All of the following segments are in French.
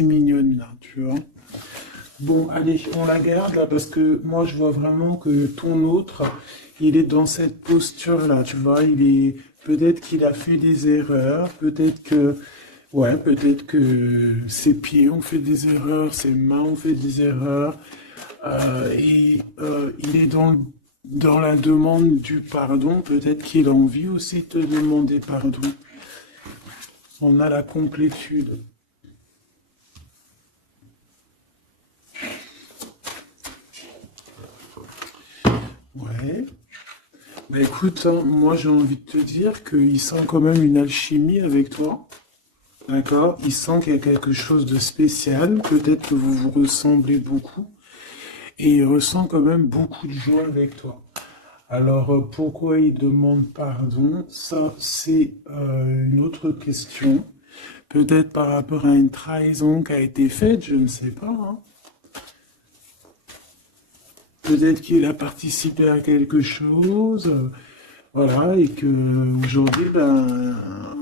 assez mignonne, là, tu vois. Bon, allez, on la garde, là, parce que moi, je vois vraiment que ton autre, il est dans cette posture-là, tu vois. Il est, peut-être qu'il a fait des erreurs, peut-être que, ouais, peut-être que ses pieds ont fait des erreurs, ses mains ont fait des erreurs, il est dans la demande du pardon. Peut-être qu'il a envie aussi de te demander pardon. On a la complétude. Ouais. Bah écoute, hein, moi j'ai envie de te dire qu'il sent quand même une alchimie avec toi. D'accord? Il sent qu'il y a quelque chose de spécial. Peut-être que vous vous ressemblez beaucoup. Et il ressent quand même beaucoup de joie avec toi. Alors, pourquoi il demande pardon? Ça, c'est une autre question. Peut-être par rapport à une trahison qui a été faite, je ne sais pas, hein. Peut-être qu'il a participé à quelque chose, voilà, et que aujourd'hui, ben,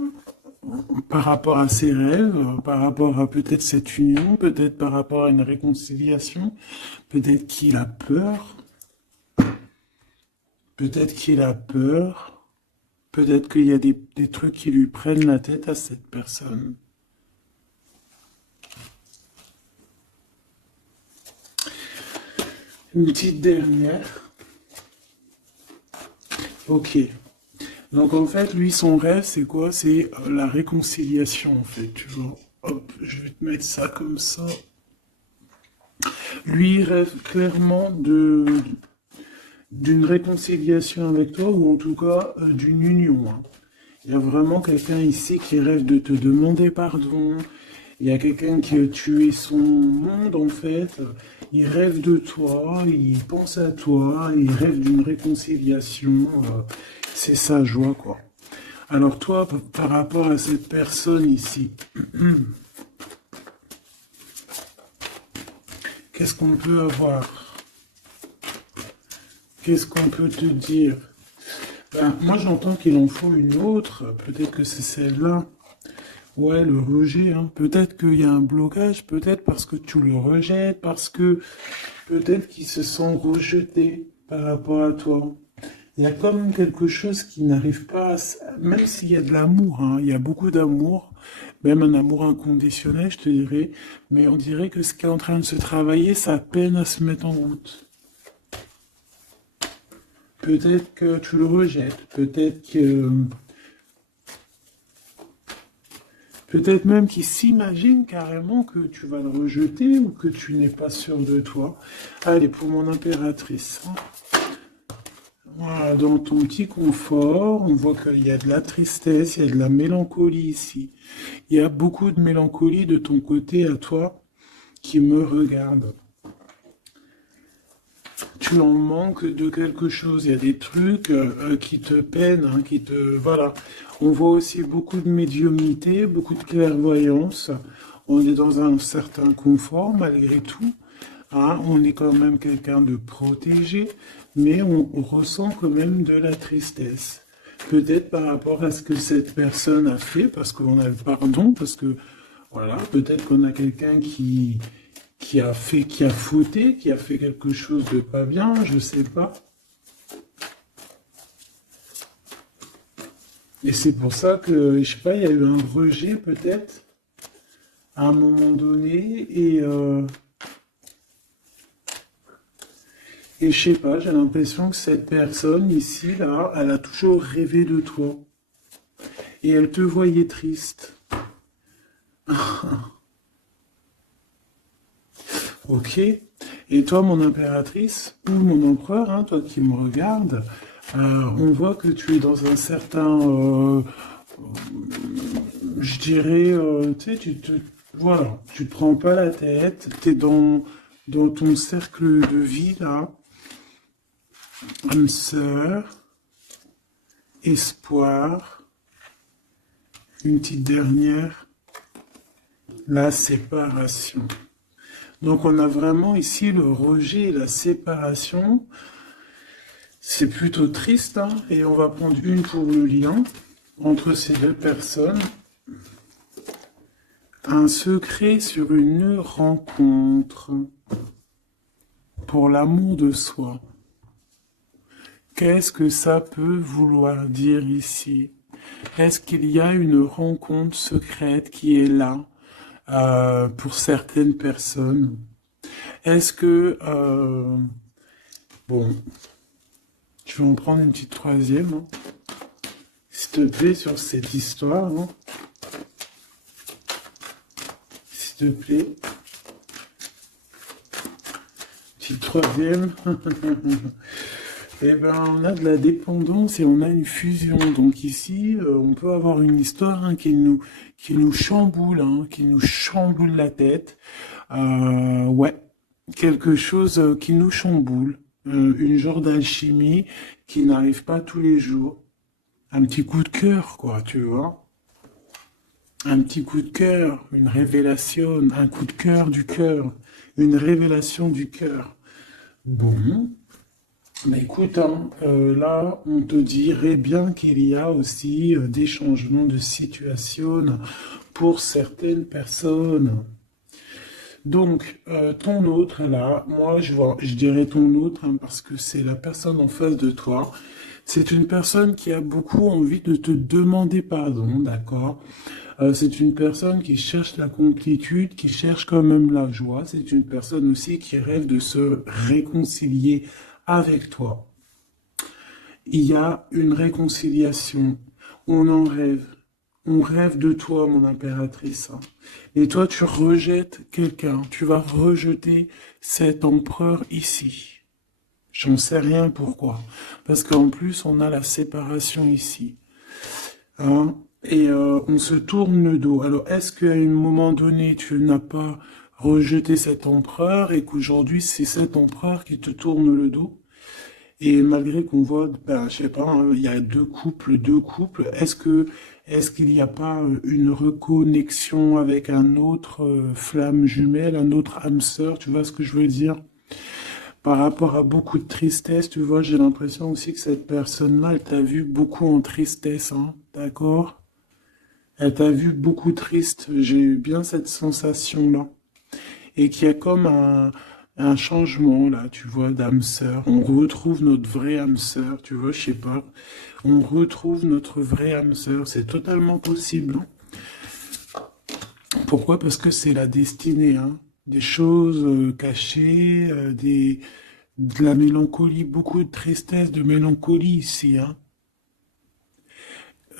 par rapport à ses rêves, par rapport à peut-être cette union, peut-être par rapport à une réconciliation, peut-être qu'il a peur, peut-être qu'il a peur, peut-être qu'il y a des trucs qui lui prennent la tête à cette personne. Une petite dernière. Ok. Donc en fait, lui, son rêve, c'est quoi? C'est la réconciliation, en fait. Tu vois. Hop, je vais te mettre ça comme ça. Lui, il rêve clairement d'une réconciliation avec toi, ou en tout cas d'une union, hein. Il y a vraiment quelqu'un ici qui rêve de te demander pardon. Il y a quelqu'un qui a tué son monde, en fait. Il rêve de toi, il pense à toi, il rêve d'une réconciliation. C'est sa joie, quoi. Alors toi, par rapport à cette personne ici, qu'est-ce qu'on peut avoir? Qu'est-ce qu'on peut te dire? Ben, moi, j'entends qu'il en faut une autre. Peut-être que c'est celle-là. Ouais, le rejet, hein. Peut-être qu'il y a un blocage, peut-être parce que tu le rejettes, parce que peut-être qu'il se sent rejeté par rapport à toi. Il y a quand même quelque chose qui n'arrive pas, même s'il y a de l'amour, hein, il y a beaucoup d'amour, même un amour inconditionnel, je te dirais, mais on dirait que ce qui est en train de se travailler, ça peine à se mettre en route. Peut-être que tu le rejettes, peut-être même qu'il s'imagine carrément que tu vas le rejeter ou que tu n'es pas sûr de toi. Allez, pour mon impératrice, hein. Voilà, dans ton petit confort, on voit qu'il y a de la tristesse, il y a de la mélancolie ici. Il y a beaucoup de mélancolie de ton côté à toi qui me regarde. Tu en manques de quelque chose, il y a des trucs qui te peinent, hein, qui te... Voilà. On voit aussi beaucoup de médiumnité, beaucoup de clairvoyance. On est dans un certain confort malgré tout, hein. On est quand même quelqu'un de protégé, mais on ressent quand même de la tristesse. Peut-être par rapport à ce que cette personne a fait, parce qu'on a le pardon, parce que, voilà, peut-être qu'on a quelqu'un qui a fauté, qui a fait quelque chose de pas bien, je sais pas. Et c'est pour ça que, je sais pas, il y a eu un rejet peut-être, à un moment donné, et je sais pas, j'ai l'impression que cette personne ici, là, elle a toujours rêvé de toi. Et elle te voyait triste. Ok. Et toi, mon impératrice, ou mon empereur, hein, toi qui me regardes, on voit que tu es dans un certain, je dirais, tu sais, voilà, tu te prends pas la tête, tu es dans ton cercle de vie, là, âme sœur, espoir, une petite dernière, la séparation. Donc on a vraiment ici le rejet et la séparation. C'est plutôt triste, hein, et on va prendre une pour le lien entre ces deux personnes. Un secret sur une rencontre pour l'amour de soi. Qu'est-ce que ça peut vouloir dire ici? Est-ce qu'il y a une rencontre secrète qui est là pour certaines personnes? Est-ce que... bon, je vais en prendre une petite troisième, hein, s'il te plaît, sur cette histoire. Hein. S'il te plaît. Petite troisième. Eh ben, on a de la dépendance et on a une fusion. Donc ici, on peut avoir une histoire hein, qui nous chamboule, hein, qui nous chamboule la tête. Ouais, quelque chose qui nous chamboule. Une genre d'alchimie qui n'arrive pas tous les jours. Un petit coup de cœur, quoi, tu vois. Un petit coup de cœur, une révélation, un coup de cœur du cœur, une révélation du cœur. Bon. Mais écoute, hein, là, on te dirait bien qu'il y a aussi des changements de situation pour certaines personnes. Donc, ton autre, là, moi, je dirais ton autre, hein, parce que c'est la personne en face de toi. C'est une personne qui a beaucoup envie de te demander pardon, d'accord? C'est une personne qui cherche la complétude, qui cherche quand même la joie. C'est une personne aussi qui rêve de se réconcilier avec toi. Il y a une réconciliation. On en rêve. On rêve de toi, mon impératrice. Et toi, tu rejettes quelqu'un. Tu vas rejeter cet empereur ici. J'en sais rien pourquoi. Parce qu'en plus, on a la séparation ici. Hein? Et on se tourne le dos. Alors, est-ce qu'à un moment donné, tu n'as pas rejeté cet empereur et qu'aujourd'hui, c'est cet empereur qui te tourne le dos? Et malgré qu'on voit, ben, je sais pas, hein, il y a deux couples, est-ce qu'il n'y a pas une reconnexion avec un autre flamme jumelle, un autre âme sœur, tu vois ce que je veux dire? Par rapport à beaucoup de tristesse, tu vois, j'ai l'impression aussi que cette personne-là, elle t'a vu beaucoup en tristesse, hein, d'accord? Elle t'a vu beaucoup triste, j'ai eu bien cette sensation-là. Et qu'il y a comme un changement, là, tu vois, d'âme sœur. On retrouve notre vraie âme sœur, tu vois, je sais pas. On retrouve notre vraie âme sœur, c'est totalement possible. Hein. Pourquoi? Parce que c'est la destinée, hein. Des choses cachées, de la mélancolie, beaucoup de tristesse, de mélancolie ici, hein.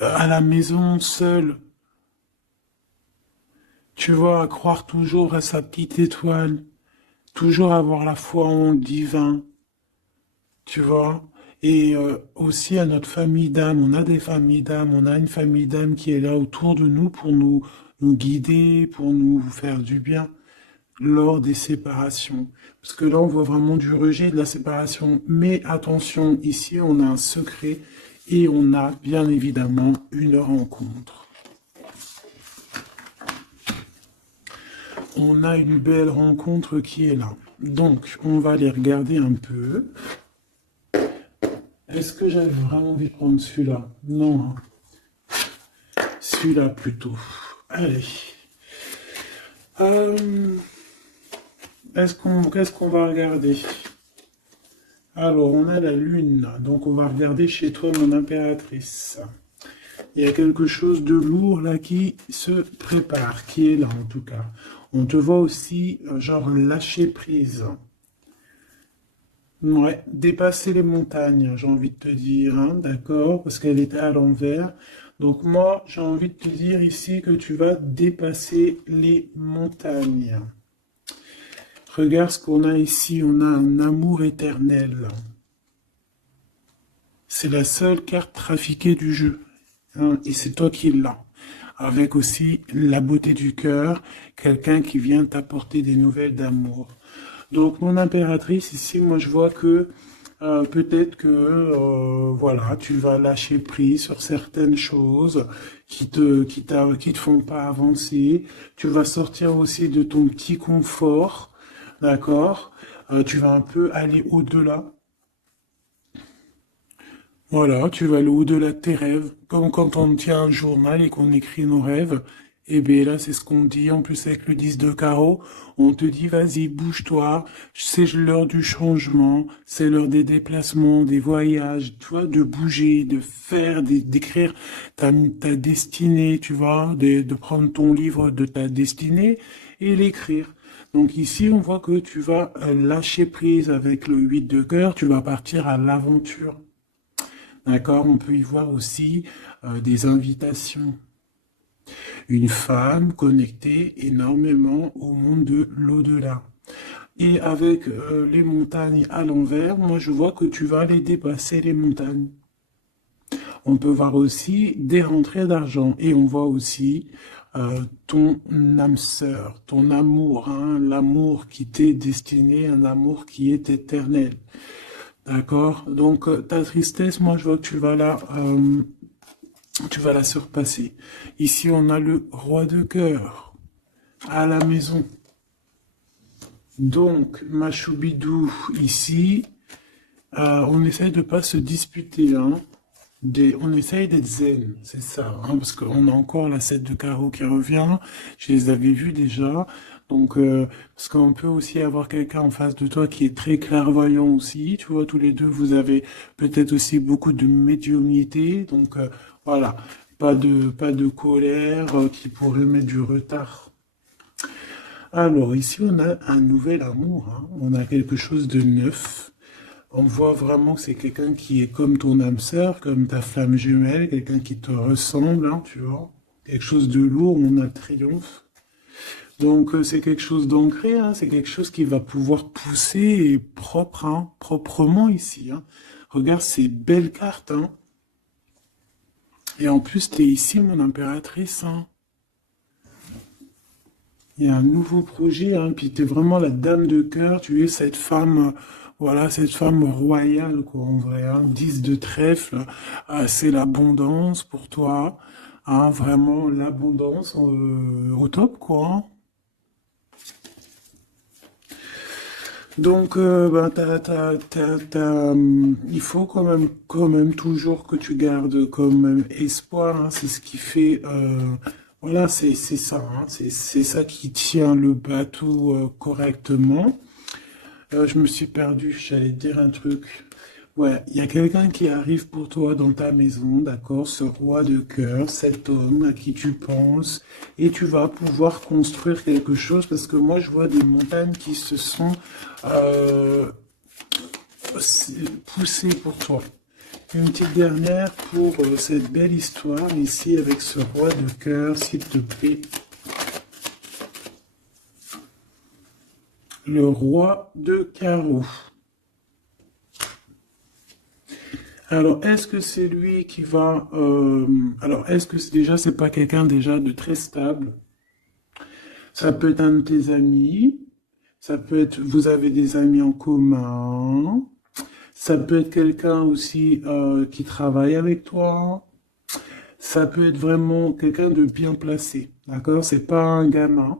À la maison, seule, tu vois, à croire toujours à sa petite étoile, toujours avoir la foi en le divin, tu vois. Et aussi à notre famille d'âme, on a des familles d'âme, on a une famille d'âme qui est là autour de nous pour nous guider, pour nous faire du bien lors des séparations. Parce que là, on voit vraiment du rejet de la séparation. Mais attention, ici, on a un secret et on a bien évidemment une rencontre. On a une belle rencontre qui est là. Donc, on va aller regarder un peu. Est-ce que j'avais vraiment envie de prendre celui-là? Non. Celui-là plutôt. Allez. Qu'est-ce qu'on va regarder? Alors, on a la lune. Donc, on va regarder chez toi, mon impératrice. Il y a quelque chose de lourd là qui se prépare, qui est là en tout cas. On te voit aussi, genre, lâcher prise. Ouais, dépasser les montagnes, j'ai envie de te dire, hein, d'accord, parce qu'elle était à l'envers. Donc moi, j'ai envie de te dire ici que tu vas dépasser les montagnes. Regarde ce qu'on a ici, on a un amour éternel. C'est la seule carte trafiquée du jeu, hein, et c'est toi qui l'as. Avec aussi la beauté du cœur, quelqu'un qui vient t'apporter des nouvelles d'amour. Donc, mon impératrice, ici, moi, je vois que peut-être que, voilà, tu vas lâcher prise sur certaines choses qui te font pas avancer. Tu vas sortir aussi de ton petit confort, d'accord? Tu vas un peu aller au-delà. Voilà, tu vas aller au-delà de tes rêves, comme quand on tient un journal et qu'on écrit nos rêves. Et bien là, c'est ce qu'on dit. En plus, avec le 10 de carreau, on te dit, vas-y, bouge-toi. C'est l'heure du changement. C'est l'heure des déplacements, des voyages, tu vois, de bouger, de faire, d'écrire ta destinée, tu vois, de prendre ton livre de ta destinée et l'écrire. Donc ici, on voit que tu vas lâcher prise avec le 8 de cœur. Tu vas partir à l'aventure. D'accord? On peut y voir aussi des invitations. Une femme connectée énormément au monde de l'au-delà. Et avec les montagnes à l'envers, moi je vois que tu vas aller dépasser les montagnes. On peut voir aussi des rentrées d'argent et on voit aussi ton âme sœur, ton amour, hein, l'amour qui t'est destiné, un amour qui est éternel. D'accord? Donc ta tristesse, moi je vois que tu vas la surpasser. Ici, on a le roi de cœur à la maison. Donc, ma choubidou, ici, on essaye de pas se disputer, hein. On essaye d'être zen, c'est ça, hein, parce qu'on a encore la 7 de carreau qui revient. Je les avais vus déjà. Donc, parce qu'on peut aussi avoir quelqu'un en face de toi qui est très clairvoyant aussi. Tu vois, tous les deux, vous avez peut-être aussi beaucoup de médiumnité. Donc, voilà, pas de colère qui pourrait mettre du retard. Alors, ici, on a un nouvel amour, hein. On a quelque chose de neuf. On voit vraiment que c'est quelqu'un qui est comme ton âme sœur, comme ta flamme jumelle, quelqu'un qui te ressemble, hein, tu vois. Quelque chose de lourd, on a le triomphe. Donc c'est quelque chose d'ancré, hein, c'est quelque chose qui va pouvoir pousser et propre, hein, proprement ici. Hein. Regarde ces belles cartes. Hein. Et en plus, tu es ici, mon impératrice. Hein. Il y a un nouveau projet, hein, puis tu es vraiment la dame de cœur, tu es cette femme, voilà, cette femme royale, quoi, en vrai, hein, 10 de trèfle, c'est l'abondance pour toi, hein, vraiment l'abondance au top, quoi. Hein. Donc, ben, il faut quand même toujours que tu gardes comme même espoir. Hein, c'est ce qui fait, voilà, c'est ça. Hein, c'est ça qui tient le bateau correctement. Je me suis perdu. J'allais te dire un truc. Ouais, il y a quelqu'un qui arrive pour toi dans ta maison, d'accord? Ce roi de cœur, cet homme à qui tu penses, et tu vas pouvoir construire quelque chose parce que moi je vois des montagnes qui se sont euh, poussées pour toi. Une petite dernière pour cette belle histoire ici avec ce roi de cœur, s'il te plaît. Le roi de carreau. Alors, est-ce que c'est lui qui va... alors, est-ce que déjà, c'est pas quelqu'un déjà de très stable? Ça peut être un de tes amis. Ça peut être... Vous avez des amis en commun. Ça peut être quelqu'un aussi qui travaille avec toi. Ça peut être vraiment quelqu'un de bien placé. D'accord? C'est pas un gamin.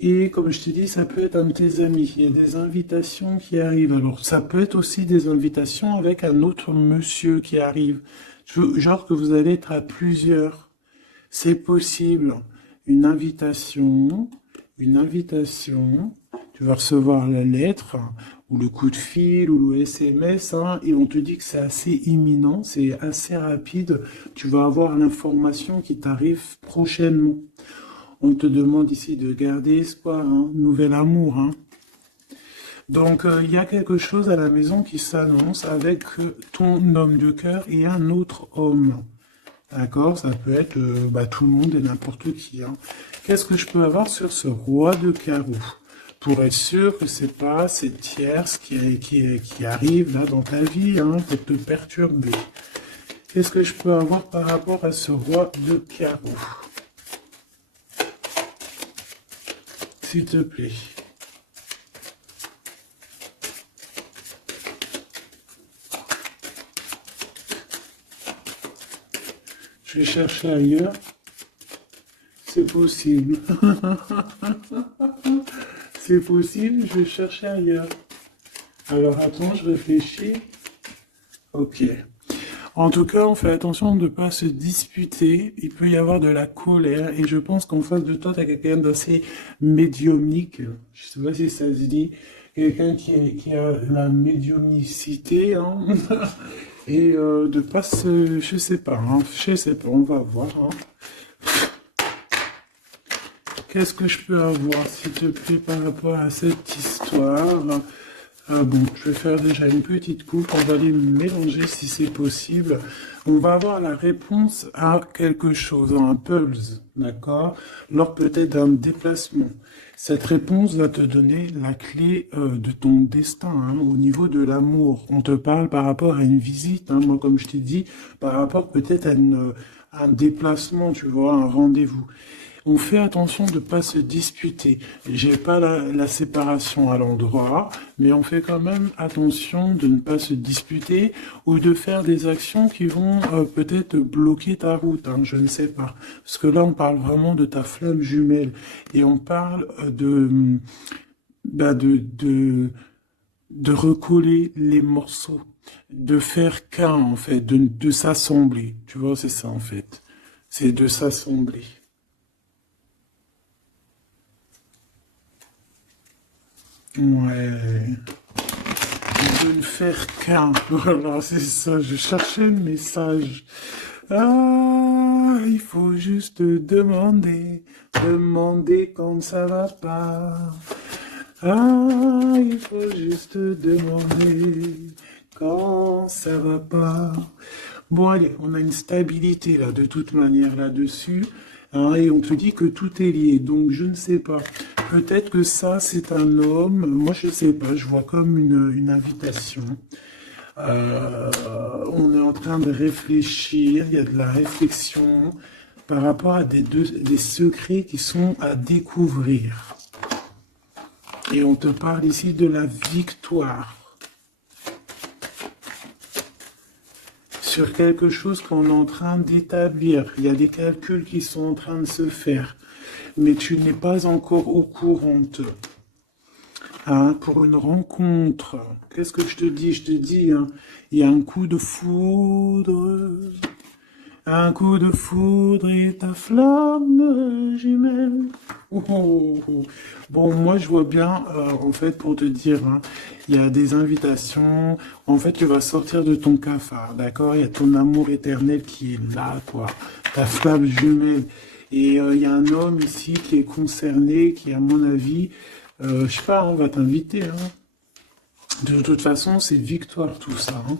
Et comme je t'ai dit, ça peut être un de tes amis. Il y a des invitations qui arrivent. Alors, ça peut être aussi des invitations avec un autre monsieur qui arrive. Genre que vous allez être à plusieurs. C'est possible. Une invitation, une invitation. Tu vas recevoir la lettre, ou le coup de fil, ou le SMS, hein, et on te dit que c'est assez imminent, c'est assez rapide. Tu vas avoir l'information qui t'arrive prochainement. On te demande ici de garder espoir, hein, nouvel amour. Hein. Donc, il y a quelque chose à la maison qui s'annonce avec ton homme de cœur et un autre homme. D'accord? Ça peut être tout le monde et n'importe qui. Hein. Qu'est-ce que je peux avoir sur ce roi de carreau? Pour être sûr que c'est pas cette tierce qui arrive là dans ta vie, hein, pour te perturber. Qu'est-ce que je peux avoir par rapport à ce roi de carreau? S'il te plaît. Je vais chercher ailleurs. C'est possible. C'est possible, je vais chercher ailleurs. Alors attends, je réfléchis. Ok. En tout cas, on fait attention de ne pas se disputer. Il peut y avoir de la colère. Et je pense qu'en face de toi, tu as quelqu'un d'assez médiumnique. Je sais pas si ça se dit. Quelqu'un qui a la médiumnicité, hein. Et de pas se... Je sais pas, hein. Je sais pas, on va voir, hein. Qu'est-ce que je peux avoir, s'il te plaît, par rapport à cette histoire? Bon, je vais faire déjà une petite coupe, on va les mélanger si c'est possible. On va avoir la réponse à quelque chose, un pulse, d'accord? Lors peut-être d'un déplacement. Cette réponse va te donner la clé de ton destin, hein, au niveau de l'amour. On te parle par rapport à une visite, hein, moi comme je t'ai dit, par rapport peut-être à un déplacement, tu vois, un rendez-vous. On fait attention de ne pas se disputer. J'ai pas la séparation à l'endroit, mais on fait quand même attention de ne pas se disputer ou de faire des actions qui vont peut-être bloquer ta route, hein, je ne sais pas. Parce que là, on parle vraiment de ta flamme jumelle et on parle bah, de recoller les morceaux, de faire qu'un en fait, de s'assembler. Tu vois, c'est ça en fait. C'est de s'assembler. Ouais, de ne faire qu'un. Voilà, c'est ça. Je cherchais le message. Ah, il faut juste demander, demander quand ça va pas. Ah, il faut juste demander quand ça va pas. Bon, allez, on a une stabilité là, de toute manière là-dessus, hein, et on te dit que tout est lié. Donc, je ne sais pas. Peut-être que ça, c'est un homme. Moi, je ne sais pas. Je vois comme une invitation. Euh, on est en train de réfléchir. Il y a de la réflexion par rapport à des secrets qui sont à découvrir. Et on te parle ici de la victoire sur quelque chose qu'on est en train d'établir. Il y a des calculs qui sont en train de se faire, mais tu n'es pas encore au courant. Hein, pour une rencontre, qu'est-ce que je te dis? Je te dis, hein, il y a un coup de foudre et ta flamme jumelle. Oh, oh, oh. Bon, moi je vois bien, en fait, pour te dire, hein, il y a des invitations. En fait, tu vas sortir de ton cafard, d'accord? Il y a ton amour éternel qui est là, quoi. Ta flamme jumelle. Et il y a un homme ici qui est concerné, qui, à mon avis, je sais pas, on va t'inviter, hein. De toute façon, c'est victoire tout ça, hein.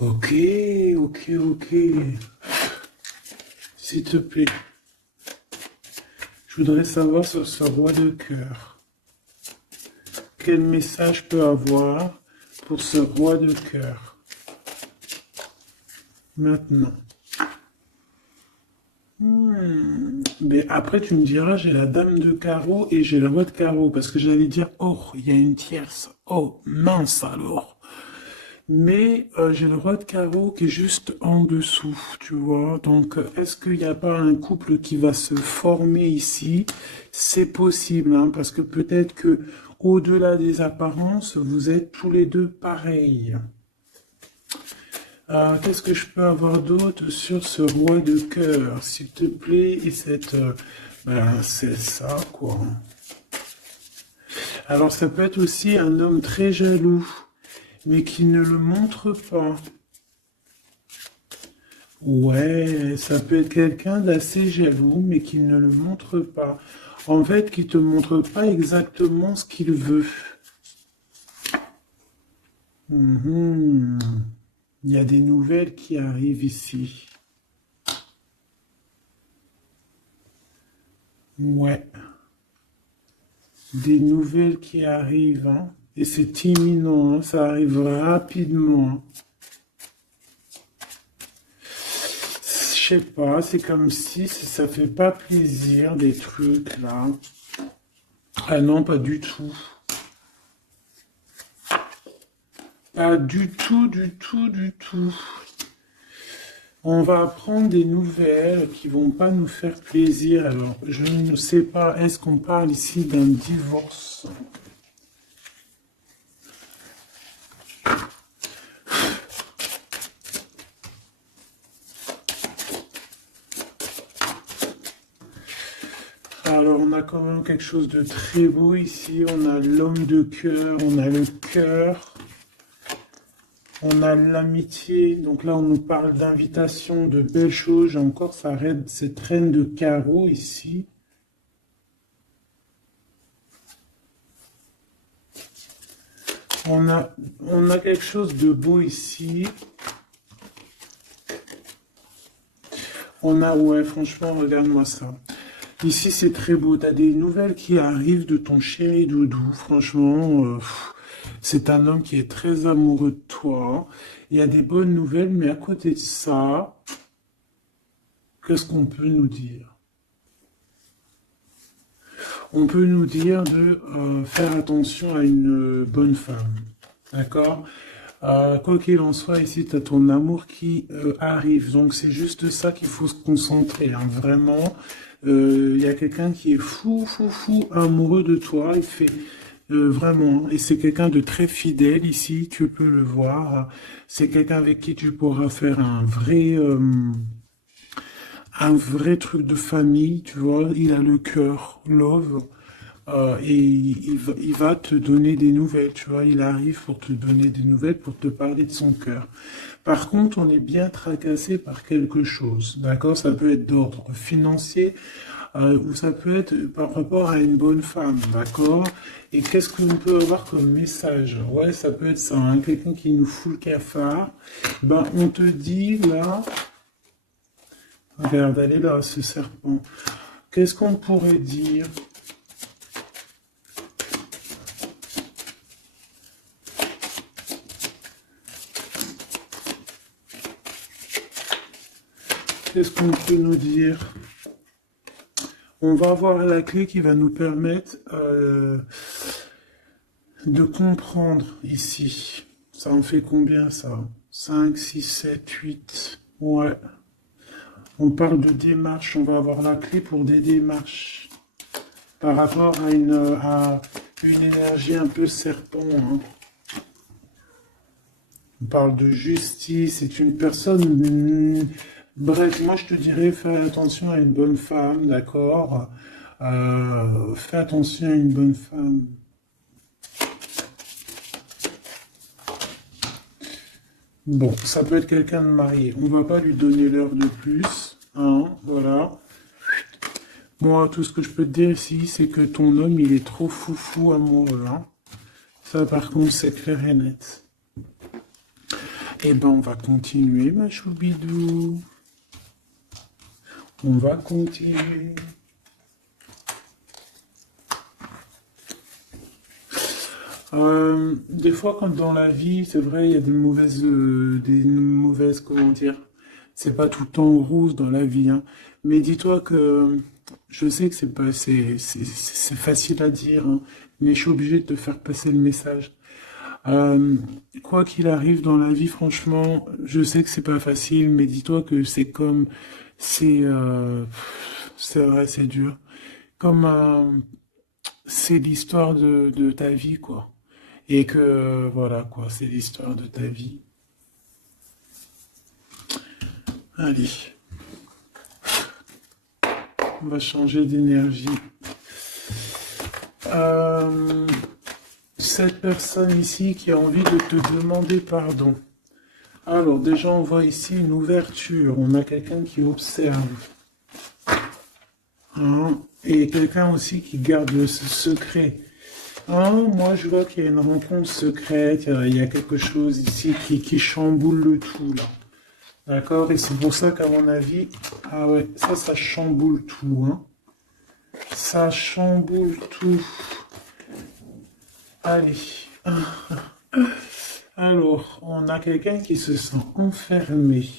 Ok, ok, ok. S'il te plaît. Je voudrais savoir sur ce roi de cœur. Quel message je peux avoir pour ce roi de cœur? Maintenant. Mais après, tu me diras, j'ai la dame de carreau et j'ai le roi de carreau. Parce que j'allais dire, oh, il y a une tierce. Oh, mince alors. Mais j'ai le roi de carreau qui est juste en dessous, tu vois. Donc, est-ce qu'il n'y a pas un couple qui va se former ici? C'est possible, hein, parce que peut-être que au-delà des apparences, vous êtes tous les deux pareils. Qu'est-ce que je peux avoir d'autre sur ce roi de cœur, s'il te plaît? Et cette, ben, c'est ça, quoi. Alors, ça peut être aussi un homme très jaloux, mais qui ne le montre pas. Ouais, ça peut être quelqu'un d'assez jaloux, mais qui ne le montre pas. En fait, qui te montre pas exactement ce qu'il veut. Mhm. Il y a des nouvelles qui arrivent ici. Ouais, des nouvelles qui arrivent, hein. Et c'est imminent, hein, ça arrive rapidement, hein. Je sais pas, c'est comme si ça fait pas plaisir, des trucs là. Ah non, pas du tout. Pas du tout, du tout, du tout. On va apprendre des nouvelles qui vont pas nous faire plaisir. Alors, je ne sais pas, est-ce qu'on parle ici d'un divorce? a quand même quelque chose de très beau ici. On a l'homme de cœur, on a le cœur, on a l'amitié. Donc là, on nous parle d'invitation, de belles choses. J'ai encore cette reine de carreau ici. On a quelque chose de beau ici. Ouais, franchement, regarde-moi ça. Ici, c'est très beau. Tu as des nouvelles qui arrivent de ton chéri doudou. Franchement, c'est un homme qui est très amoureux de toi. Il y a des bonnes nouvelles, mais à côté de ça, qu'est-ce qu'on peut nous dire? On peut nous dire de faire attention à une bonne femme. D'accord? Quoi qu'il en soit, ici, tu as ton amour qui arrive. Donc, c'est juste ça qu'il faut se concentrer. Hein. Vraiment, il y a quelqu'un qui est fou, fou, fou amoureux de toi. Il fait vraiment. Et c'est quelqu'un de très fidèle ici. Tu peux le voir. C'est quelqu'un avec qui tu pourras faire un vrai truc de famille. Tu vois, il a le cœur, love. Et il va te donner des nouvelles, tu vois, il arrive pour te donner des nouvelles, pour te parler de son cœur. Par contre, on est bien tracassé par quelque chose, d'accord? Ça peut être d'ordre financier, ou ça peut être par rapport à une bonne femme, d'accord? Et qu'est-ce qu'on peut avoir comme message? Ouais, ça peut être ça, hein, quelqu'un qui nous fout le cafard. Ben, on te dit là, regarde, elle est là, ce serpent. Qu'est-ce qu'on pourrait dire? Qu'est-ce qu'on peut nous dire? On va avoir la clé qui va nous permettre de comprendre ici. Ça en fait combien ça? 5, 6, 7, 8. Ouais. On parle de démarche. On va avoir la clé pour des démarches. Par rapport à une énergie un peu serpent. Hein. On parle de justice. C'est une personne... Bref, moi je te dirais, fais attention à une bonne femme, d'accord? Fais attention à une bonne femme. Bon, ça peut être quelqu'un de marié. On va pas lui donner l'heure de plus, hein, voilà. Moi, tout ce que je peux te dire ici, c'est que ton homme, il est trop foufou amoureux, hein. Ça, par contre, c'est clair et net. Eh ben, on va continuer, ma choubidou. On va continuer. Des fois, quand dans la vie, c'est vrai, il y a des mauvaises, comment dire, c'est pas tout le temps rose dans la vie, hein. Mais dis-toi que je sais que c'est facile à dire, hein, mais je suis obligé de te faire passer le message. Euh, Quoi qu'il arrive dans la vie, franchement, je sais que c'est pas facile, mais dis-toi que c'est, euh, c'est vrai, c'est dur. Comme c'est l'histoire de ta vie, quoi. Et que voilà, quoi, c'est l'histoire de ta vie. Allez, on va changer d'énergie. Euh, Cette personne ici qui a envie de te demander pardon. Alors, déjà, on voit ici une ouverture. On a quelqu'un qui observe. Hein, et quelqu'un aussi qui garde ce secret. Hein, moi, je vois qu'il y a une rencontre secrète. Il y a quelque chose ici qui chamboule le tout, là. D'accord? Et c'est pour ça qu'à mon avis... Ah ouais, ça chamboule tout, hein. Ça chamboule tout. Allez. Alors, on a quelqu'un qui se sent enfermé.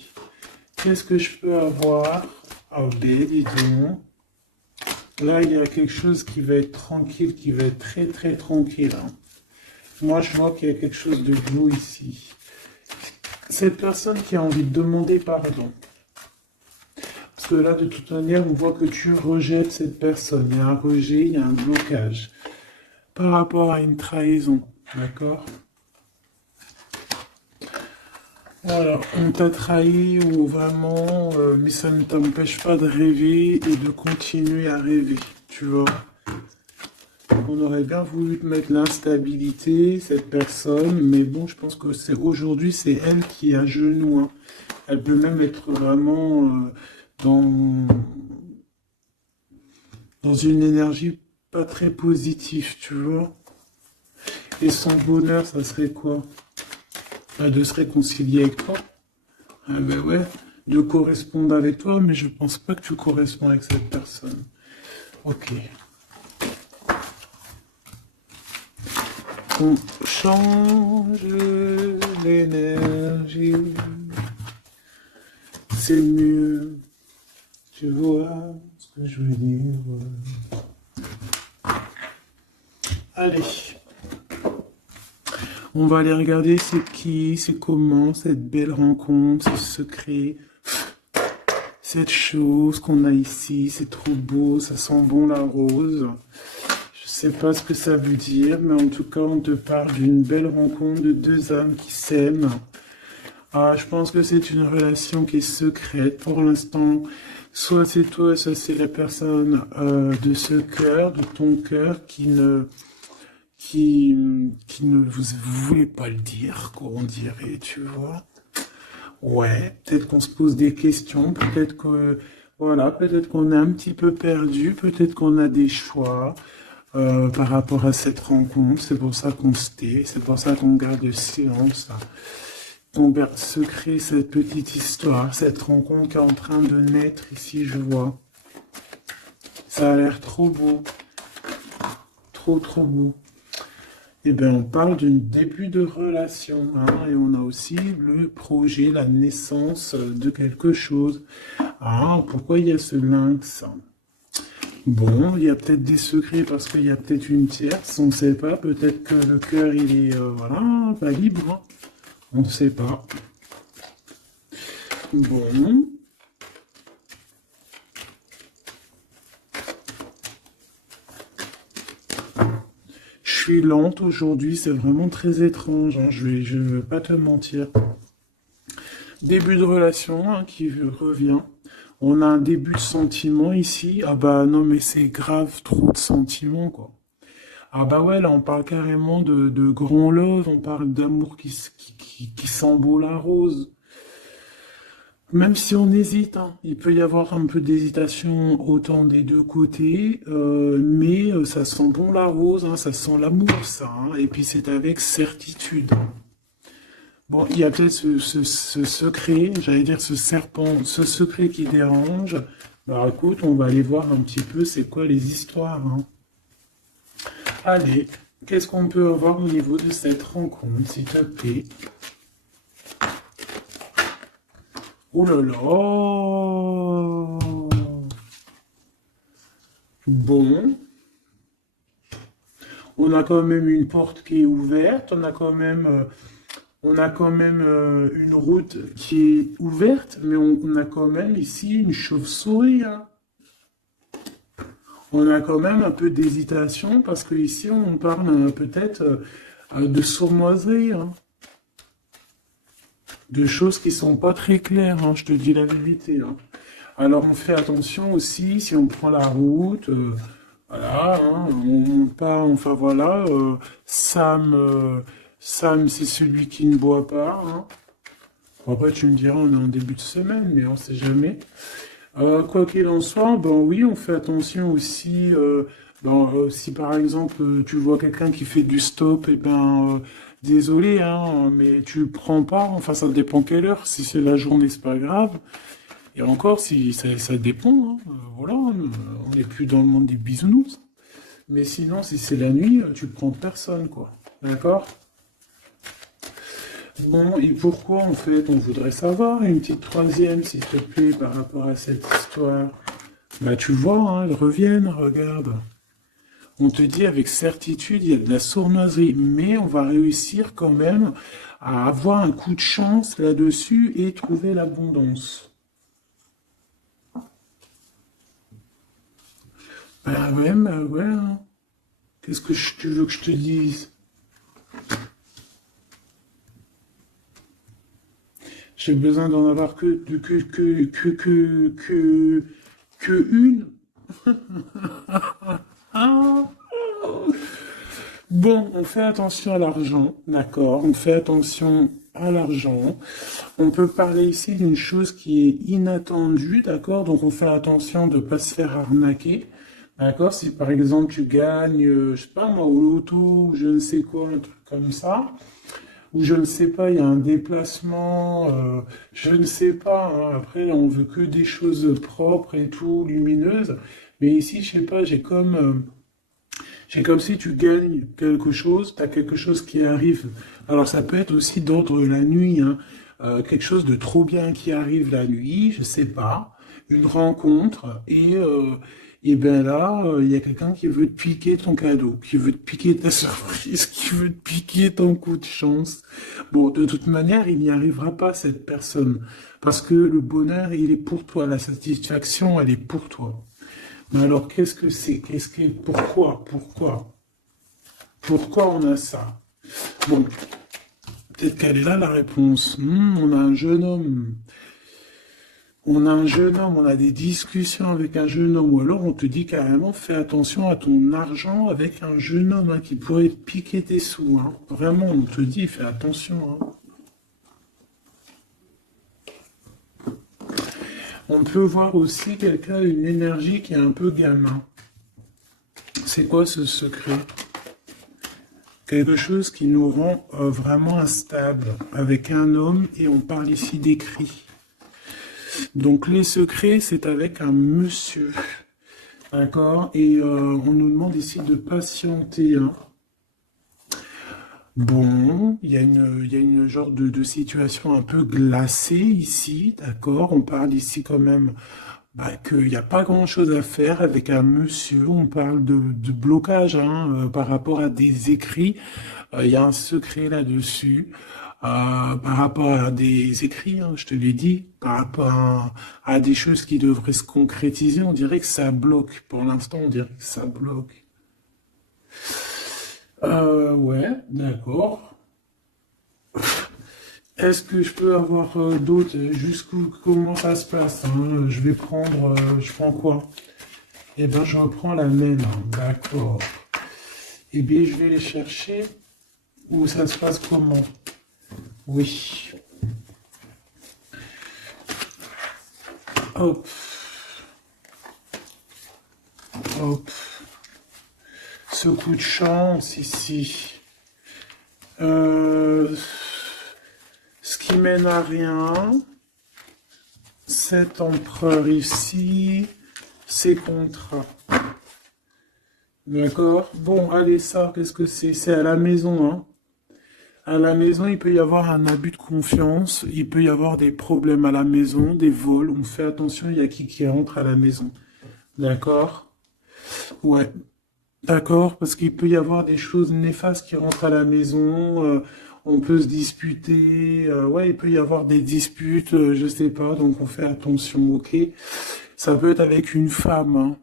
Qu'est-ce que je peux avoir? Ah ben, dis donc. Là, il y a quelque chose qui va être tranquille, qui va être très très tranquille, hein. Moi, je vois qu'il y a quelque chose de beau ici. Cette personne qui a envie de demander pardon. Parce que là, de toute manière, on voit que tu rejettes cette personne. Il y a un rejet, il y a un blocage. Par rapport à une trahison. D'accord? Voilà, on t'a trahi ou vraiment, mais ça ne t'empêche pas de rêver et de continuer à rêver. tu vois. On aurait bien voulu te mettre l'instabilité, cette personne, mais bon, je pense que c'est aujourd'hui, c'est elle qui est à genoux, hein. Elle peut même être vraiment dans, dans une énergie pas très positive, tu vois. Et son bonheur, ça serait quoi? De se réconcilier avec toi. Ah ben ouais, de correspondre avec toi, mais je pense pas que tu corresponds avec cette personne. Ok. On change l'énergie, c'est mieux. Tu vois ce que je veux dire? Allez, on va aller regarder c'est qui, c'est comment, cette belle rencontre, ce secret, cette chose qu'on a ici, c'est trop beau, ça sent bon la rose. Je sais pas ce que ça veut dire, mais en tout cas, on te parle d'une belle rencontre de deux âmes qui s'aiment. Ah, je pense que c'est une relation qui est secrète pour l'instant. Soit c'est toi, soit c'est la personne de ce cœur, de ton cœur, qui, qui ne vous voulez pas le dire, quoi, on dirait, tu vois. Ouais, peut-être qu'on se pose des questions, peut-être que, voilà, peut-être qu'on est un petit peu perdu, peut-être qu'on a des choix par rapport à cette rencontre. C'est pour ça qu'on se tait, c'est pour ça qu'on garde le silence, qu'on garde secret cette petite histoire, cette rencontre qui est en train de naître ici, je vois. Ça a l'air trop beau, trop trop beau. Eh bien, on parle d'un début de relation, hein, et on a aussi le projet, la naissance de quelque chose. Ah, pourquoi il y a ce lynx? Bon, il y a peut-être des secrets parce qu'il y a peut-être une tierce, on ne sait pas. Peut-être que le cœur, il est, voilà, pas libre, hein. On ne sait pas. Bon, je suis lente aujourd'hui, c'est vraiment très étrange, hein, je ne veux pas te mentir. Début de relation hein, qui revient. On a un début de sentiment ici. Ah bah non mais c'est grave, trop de sentiments quoi. Ah bah ouais, là on parle carrément de grand love, on parle d'amour qui sent beau la rose. Même si on hésite, hein, il peut y avoir un peu d'hésitation autant des deux côtés, mais ça sent bon la rose, hein, ça sent l'amour ça, hein, et puis c'est avec certitude. Bon, il y a peut-être ce secret, j'allais dire ce serpent, ce secret qui dérange. Bah écoute, on va aller voir un petit peu c'est quoi les histoires, hein. Allez, qu'est-ce qu'on peut avoir au niveau de cette rencontre, s'il te plaît? Oh là là! Bon, on a quand même une porte qui est ouverte, on a quand même une route qui est ouverte, mais on a quand même ici une chauve-souris, hein. On a quand même un peu d'hésitation parce que ici on parle peut-être de sournoiserie, hein, de choses qui sont pas très claires, hein, je te dis la vérité, hein. Alors on fait attention aussi si on prend la route, voilà, hein, on part, enfin voilà, Sam c'est celui qui ne boit pas, hein. Bon, après tu me diras on est en début de semaine, mais on sait jamais. Quoi qu'il en soit, ben oui, on fait attention aussi. Si par exemple tu vois quelqu'un qui fait du stop, et ben désolé, hein, mais tu le prends pas. Enfin, ça dépend quelle heure. Si c'est la journée, c'est pas grave. Et encore, si ça dépend, hein, voilà, on n'est plus dans le monde des bisounours. Mais sinon, si c'est la nuit, tu prends personne, quoi. D'accord? Bon, et pourquoi en fait on voudrait savoir une petite troisième, s'il te plaît, par rapport à cette histoire? Bah tu vois, hein, elles reviennent, regarde. On te dit avec certitude, il y a de la sournoiserie, mais on va réussir quand même à avoir un coup de chance là-dessus et trouver l'abondance. Bah ouais, hein. Qu'est-ce que tu veux que je te dise? J'ai besoin d'en avoir que une. Ah. Bon, on fait attention à l'argent, d'accord? On fait attention à l'argent. On peut parler ici d'une chose qui est inattendue, d'accord? Donc on fait attention de ne pas se faire arnaquer, d'accord? Si par exemple tu gagnes, je sais pas moi, au loto, ou je ne sais quoi, un truc comme ça, ou je ne sais pas, il y a un déplacement, je ne sais pas, hein. Après on veut que des choses propres et tout, lumineuses. Mais ici, je sais pas, j'ai comme si tu gagnes quelque chose, tu as quelque chose qui arrive. Alors ça peut être aussi d'ordre la nuit, hein. Quelque chose de trop bien qui arrive la nuit, je sais pas, une rencontre, et ben là, il y a quelqu'un qui veut te piquer ton cadeau, qui veut te piquer ta surprise, qui veut te piquer ton coup de chance. Bon, de toute manière, il n'y arrivera pas cette personne, parce que le bonheur, il est pour toi, la satisfaction, elle est pour toi. Mais alors, qu'est-ce que c'est? Pourquoi on a ça? Bon, peut-être qu'elle est là la réponse. On a un jeune homme. On a un jeune homme, on a des discussions avec un jeune homme, ou alors on te dit carrément fais attention à ton argent avec un jeune homme, hein, qui pourrait te piquer tes sous, hein. Vraiment, on te dit fais attention, hein. On peut voir aussi quelqu'un, une énergie qui est un peu gamin. C'est quoi ce secret? Quelque chose qui nous rend vraiment instable avec un homme, et on parle ici d'écrit. Donc les secrets, c'est avec un monsieur, d'accord? Et on nous demande ici de patienter, hein. Bon, il y a une genre de situation un peu glacée ici, d'accord? On parle ici quand même, bah, qu'il n'y a pas grand-chose à faire avec un monsieur. On parle de blocage, hein, par rapport à des écrits. Il y a un secret là-dessus. Par rapport à des écrits, hein, je te l'ai dit, par rapport à des choses qui devraient se concrétiser, on dirait que ça bloque. Pour l'instant, on dirait que ça bloque. Ouais, d'accord. Est-ce que je peux avoir d'autres, jusqu'où, comment ça se passe, hein? Je vais prendre, je prends quoi? Eh ben, je reprends la même, hein. D'accord. Eh bien, je vais les chercher. Où ça se passe comment? Oui. Hop, hop. Ce coup de chance ici. Euh, Ce qui mène à rien. Cet empereur ici. Ces contrats. D'accord? Bon, allez, ça, qu'est-ce que c'est? C'est à la maison, hein. À la maison, il peut y avoir un abus de confiance, il peut y avoir des problèmes à la maison, des vols. On fait attention, il y a qui rentre à la maison. D'accord? Ouais. D'accord, parce qu'il peut y avoir des choses néfastes qui rentrent à la maison, on peut se disputer, ouais, il peut y avoir des disputes, je sais pas, donc on fait attention, ok? Ça peut être avec une femme, hein.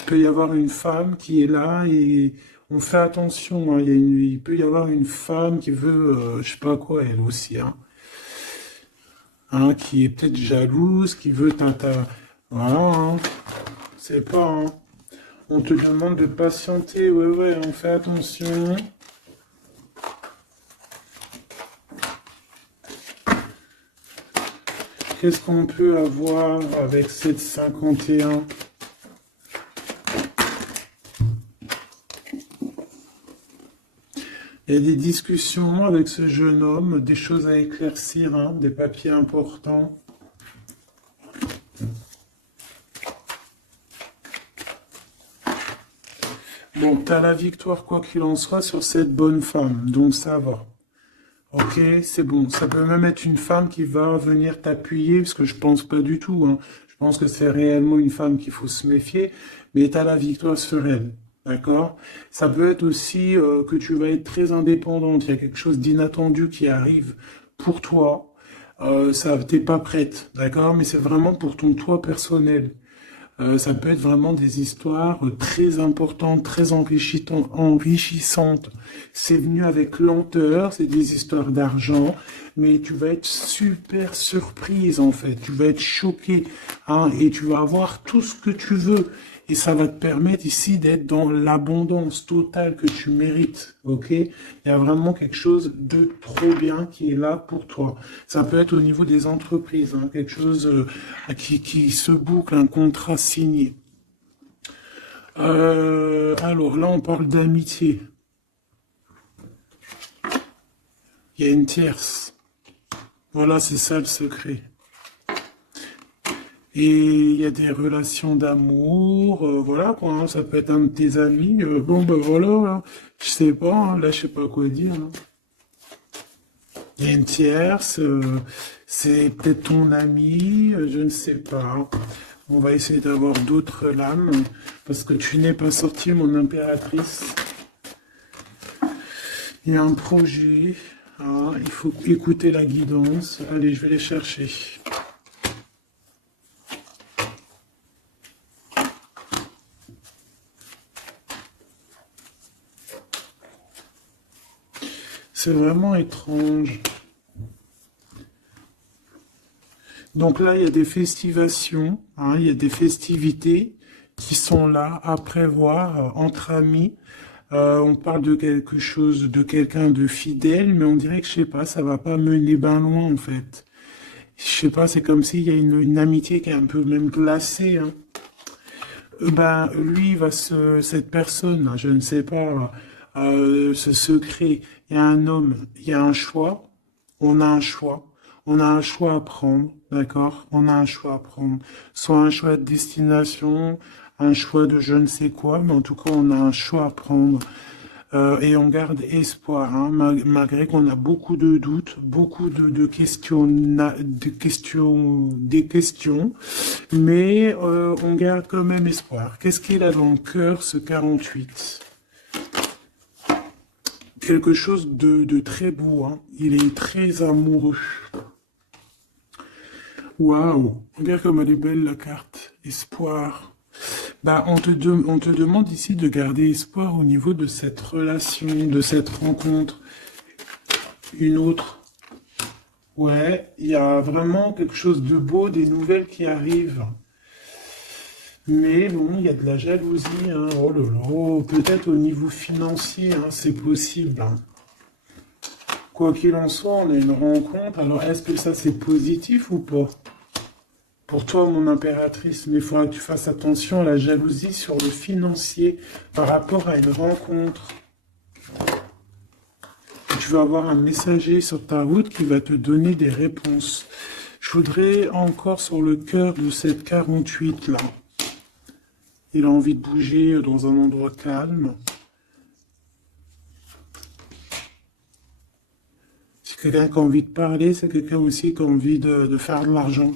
Il peut y avoir une femme qui est là et on fait attention, hein. Il peut y avoir une femme qui veut, je sais pas quoi, elle aussi, hein. Hein, qui est peut-être jalouse, qui veut voilà, hein. C'est pas, hein. On te demande de patienter, ouais, ouais, on fait attention. Qu'est-ce qu'on peut avoir avec cette 51? Il y a des discussions avec ce jeune homme, des choses à éclaircir, hein, des papiers importants. Bon, t'as la victoire quoi qu'il en soit sur cette bonne femme, donc ça va. Ok, c'est bon. Ça peut même être une femme qui va venir t'appuyer, parce que je pense pas du tout, hein. Je pense que c'est réellement une femme qu'il faut se méfier, mais t'as la victoire sur elle. D'accord? Ça peut être aussi que tu vas être très indépendante. Il y a quelque chose d'inattendu qui arrive pour toi. Ça, t'es pas prête, d'accord? Mais c'est vraiment pour ton toi personnel. Ça peut être vraiment des histoires très importantes, très enrichissantes. C'est venu avec lenteur, c'est des histoires d'argent, mais tu vas être super surprise en fait. Tu vas être choqué, hein, et tu vas avoir tout ce que tu veux. Et ça va te permettre ici d'être dans l'abondance totale que tu mérites, ok? Il y a vraiment quelque chose de trop bien qui est là pour toi. Ça peut être au niveau des entreprises, hein, quelque chose qui se boucle, un contrat signé. Alors là, on parle d'amitié. Il y a une tierce. Voilà, c'est ça le secret. Et il y a des relations d'amour, voilà quoi, hein, ça peut être un de tes amis, bon ben voilà, hein, je sais pas, hein, là je sais pas quoi dire, hein. Il y a une tierce, c'est peut-être ton ami, je ne sais pas, hein. On va essayer d'avoir d'autres lames, parce que tu n'es pas sorti, mon impératrice. Il y a un projet, hein, il faut écouter la guidance, allez je vais les chercher. C'est vraiment étrange. Donc là, il y a des festivations, hein, il y a des festivités qui sont là à prévoir entre amis. On parle de quelque chose, de quelqu'un de fidèle, mais on dirait que, je sais pas, ça va pas mener ben loin en fait. Je sais pas, c'est comme s'il y a une amitié qui est un peu même glacée, hein. Ben, lui, cette personne, je ne sais pas, ce secret, il y a un homme, il y a un choix, on a un choix, on a un choix à prendre, d'accord? On a un choix à prendre, soit un choix de destination, un choix de je ne sais quoi, mais en tout cas, on a un choix à prendre. Et on garde espoir, hein, malgré qu'on a beaucoup de doutes, beaucoup de questions, des questions, mais on garde quand même espoir. Qu'est-ce qu'il a dans le cœur, ce 48? Quelque chose de très beau, hein. Il est très amoureux. Waouh, regarde comme elle est belle la carte. Espoir. Bah, on te demande ici de garder espoir au niveau de cette relation, de cette rencontre. Une autre. Ouais, il y a vraiment quelque chose de beau, des nouvelles qui arrivent. Mais bon, il y a de la jalousie, hein. Oh là là, oh, peut-être au niveau financier, hein, c'est possible, hein. Quoi qu'il en soit, on a une rencontre. Alors, est-ce que ça c'est positif ou pas? Pour toi, mon impératrice, mais il faudra que tu fasses attention à la jalousie sur le financier par rapport à une rencontre. Tu vas avoir un messager sur ta route qui va te donner des réponses. Je voudrais encore sur le cœur de cette 48 là. Il a envie de bouger dans un endroit calme. C'est quelqu'un qui a envie de parler, c'est quelqu'un aussi qui a envie de faire de l'argent.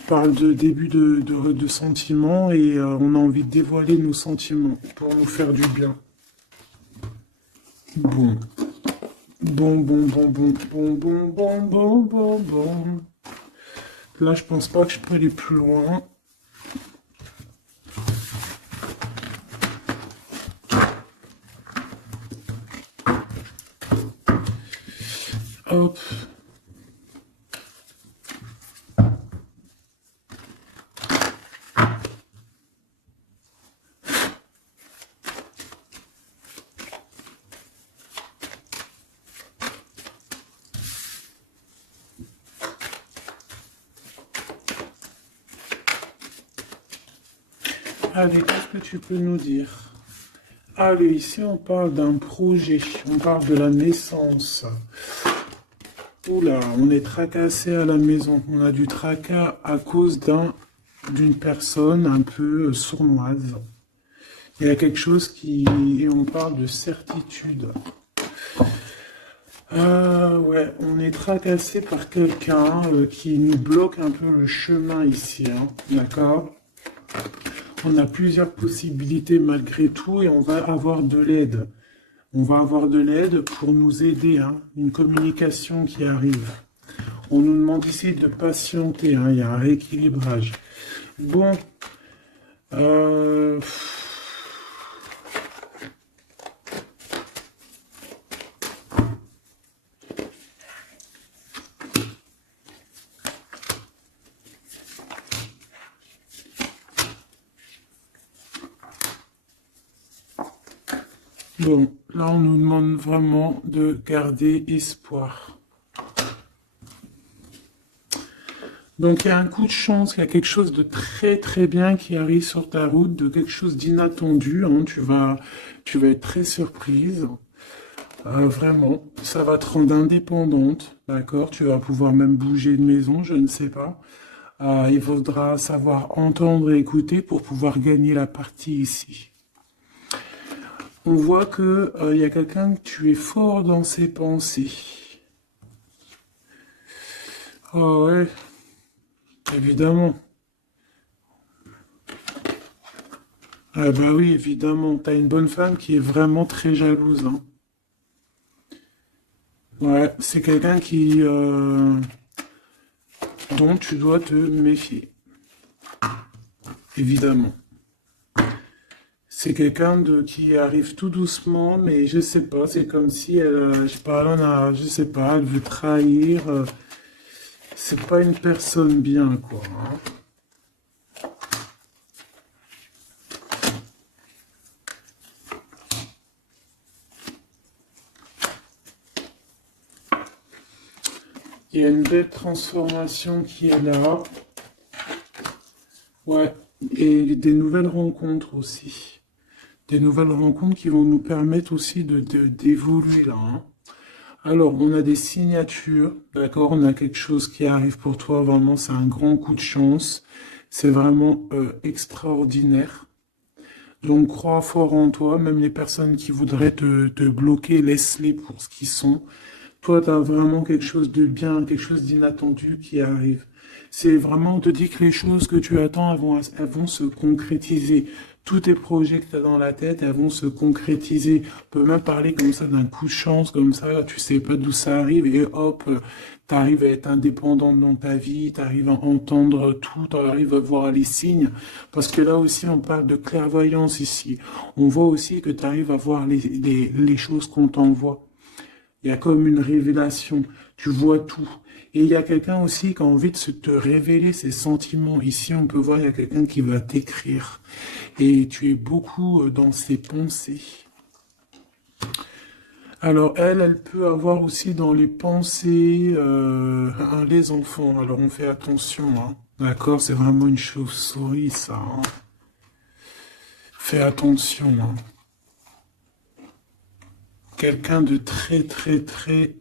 On parle de début de sentiments et on a envie de dévoiler nos sentiments pour nous faire du bien. Bon. Bon, bon, bon, bon, bon, bon, bon, bon, bon, bon. Là, je pense pas que je peux aller plus loin. Hop. Allez, qu'est-ce que tu peux nous dire? Allez, ici on parle d'un projet, on parle de la naissance. Oula, on est tracassé à la maison. On a du tracas à cause d'une personne un peu sournoise. Il y a quelque chose et on parle de certitude. Ouais, on est tracassé par quelqu'un qui nous bloque un peu le chemin ici, hein, d'accord? On a plusieurs possibilités malgré tout et on va avoir de l'aide. On va avoir de l'aide pour nous aider, hein, une communication qui arrive. On nous demande ici de patienter, hein, il y a un rééquilibrage. Bon, euh, bon, là on nous demande vraiment de garder espoir. Donc il y a un coup de chance, il y a quelque chose de très très bien qui arrive sur ta route, de quelque chose d'inattendu, hein. Tu vas être très surprise. Vraiment, ça va te rendre indépendante, d'accord? Tu vas pouvoir même bouger de maison, je ne sais pas. Il faudra savoir entendre et écouter pour pouvoir gagner la partie ici. On voit que il y a quelqu'un que tu es fort dans ses pensées. Ah ouais, évidemment. Ah bah oui, évidemment. T'as une bonne femme qui est vraiment très jalouse, hein. Ouais, c'est quelqu'un dont tu dois te méfier, évidemment. C'est quelqu'un de qui arrive tout doucement, mais je sais pas, c'est comme si elle, je sais pas, je sais pas, elle veut trahir. C'est pas une personne bien, quoi, hein. Il y a une belle transformation qui est là. Ouais, et des nouvelles rencontres aussi. Des nouvelles rencontres qui vont nous permettre aussi d'évoluer là, hein. Alors, on a des signatures, d'accord? On a quelque chose qui arrive pour toi, vraiment, c'est un grand coup de chance. C'est vraiment extraordinaire. Donc, crois fort en toi, même les personnes qui voudraient te bloquer, laisse-les pour ce qu'ils sont. Toi, tu as vraiment quelque chose de bien, quelque chose d'inattendu qui arrive. C'est vraiment, on te dit que les choses que tu attends, elles vont se concrétiser. Tous tes projets que tu as dans la tête, elles vont se concrétiser. On peut même parler comme ça d'un coup de chance, comme ça, tu sais pas d'où ça arrive, et hop, tu arrives à être indépendante dans ta vie, tu arrives à entendre tout, tu arrives à voir les signes. Parce que là aussi, on parle de clairvoyance ici. On voit aussi que tu arrives à voir les choses qu'on t'envoie. Il y a comme une révélation. Tu vois tout. Et il y a quelqu'un aussi qui a envie de te révéler ses sentiments. Ici, on peut voir, il y a quelqu'un qui va t'écrire. Et tu es beaucoup dans ses pensées. Alors, elle peut avoir aussi dans les pensées les enfants. Alors, on fait attention, hein. D'accord? C'est vraiment une chauve-souris, ça, hein. Fais attention, hein. Quelqu'un de très, très, très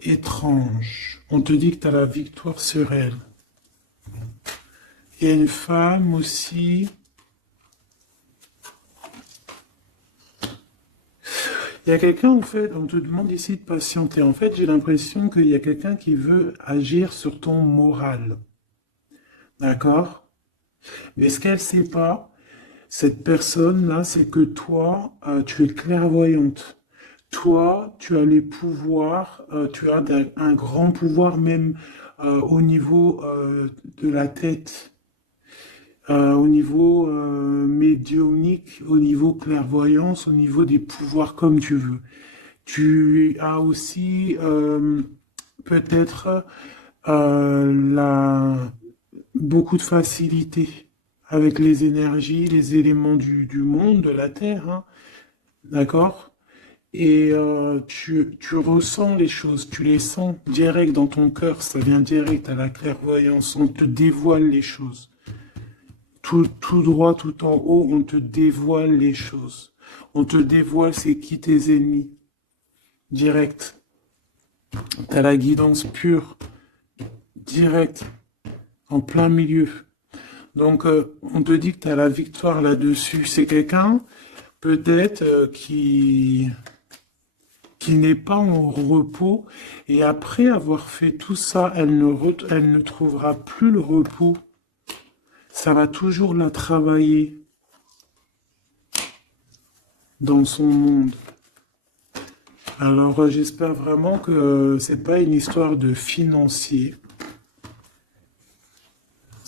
étrange. On te dit que tu as la victoire sur elle. Il y a une femme aussi. Il y a quelqu'un, en fait, on te demande ici de patienter. En fait, j'ai l'impression qu'il y a quelqu'un qui veut agir sur ton moral. D'accord? Mais ce qu'elle ne sait pas, cette personne-là, c'est que toi, tu es clairvoyante. Toi, tu as les pouvoirs, tu as un grand pouvoir même au niveau de la tête. Au niveau médiumnique, au niveau clairvoyance, au niveau des pouvoirs comme tu veux. Tu as aussi peut-être beaucoup de facilité avec les énergies, les éléments du monde, de la Terre, hein, d'accord? Et tu ressens les choses, tu les sens direct dans ton cœur, ça vient direct à la clairvoyance, on te dévoile les choses. Tout droit, tout en haut, on te dévoile les choses. On te dévoile c'est qui tes ennemis. Direct. T'as la guidance pure. Direct. En plein milieu. Donc, on te dit que tu as la victoire là-dessus. C'est quelqu'un, peut-être, qui n'est pas en repos. Et après avoir fait tout ça, elle ne trouvera plus le repos. Ça va toujours la travailler dans son monde. Alors, j'espère vraiment que c'est pas une histoire de financier.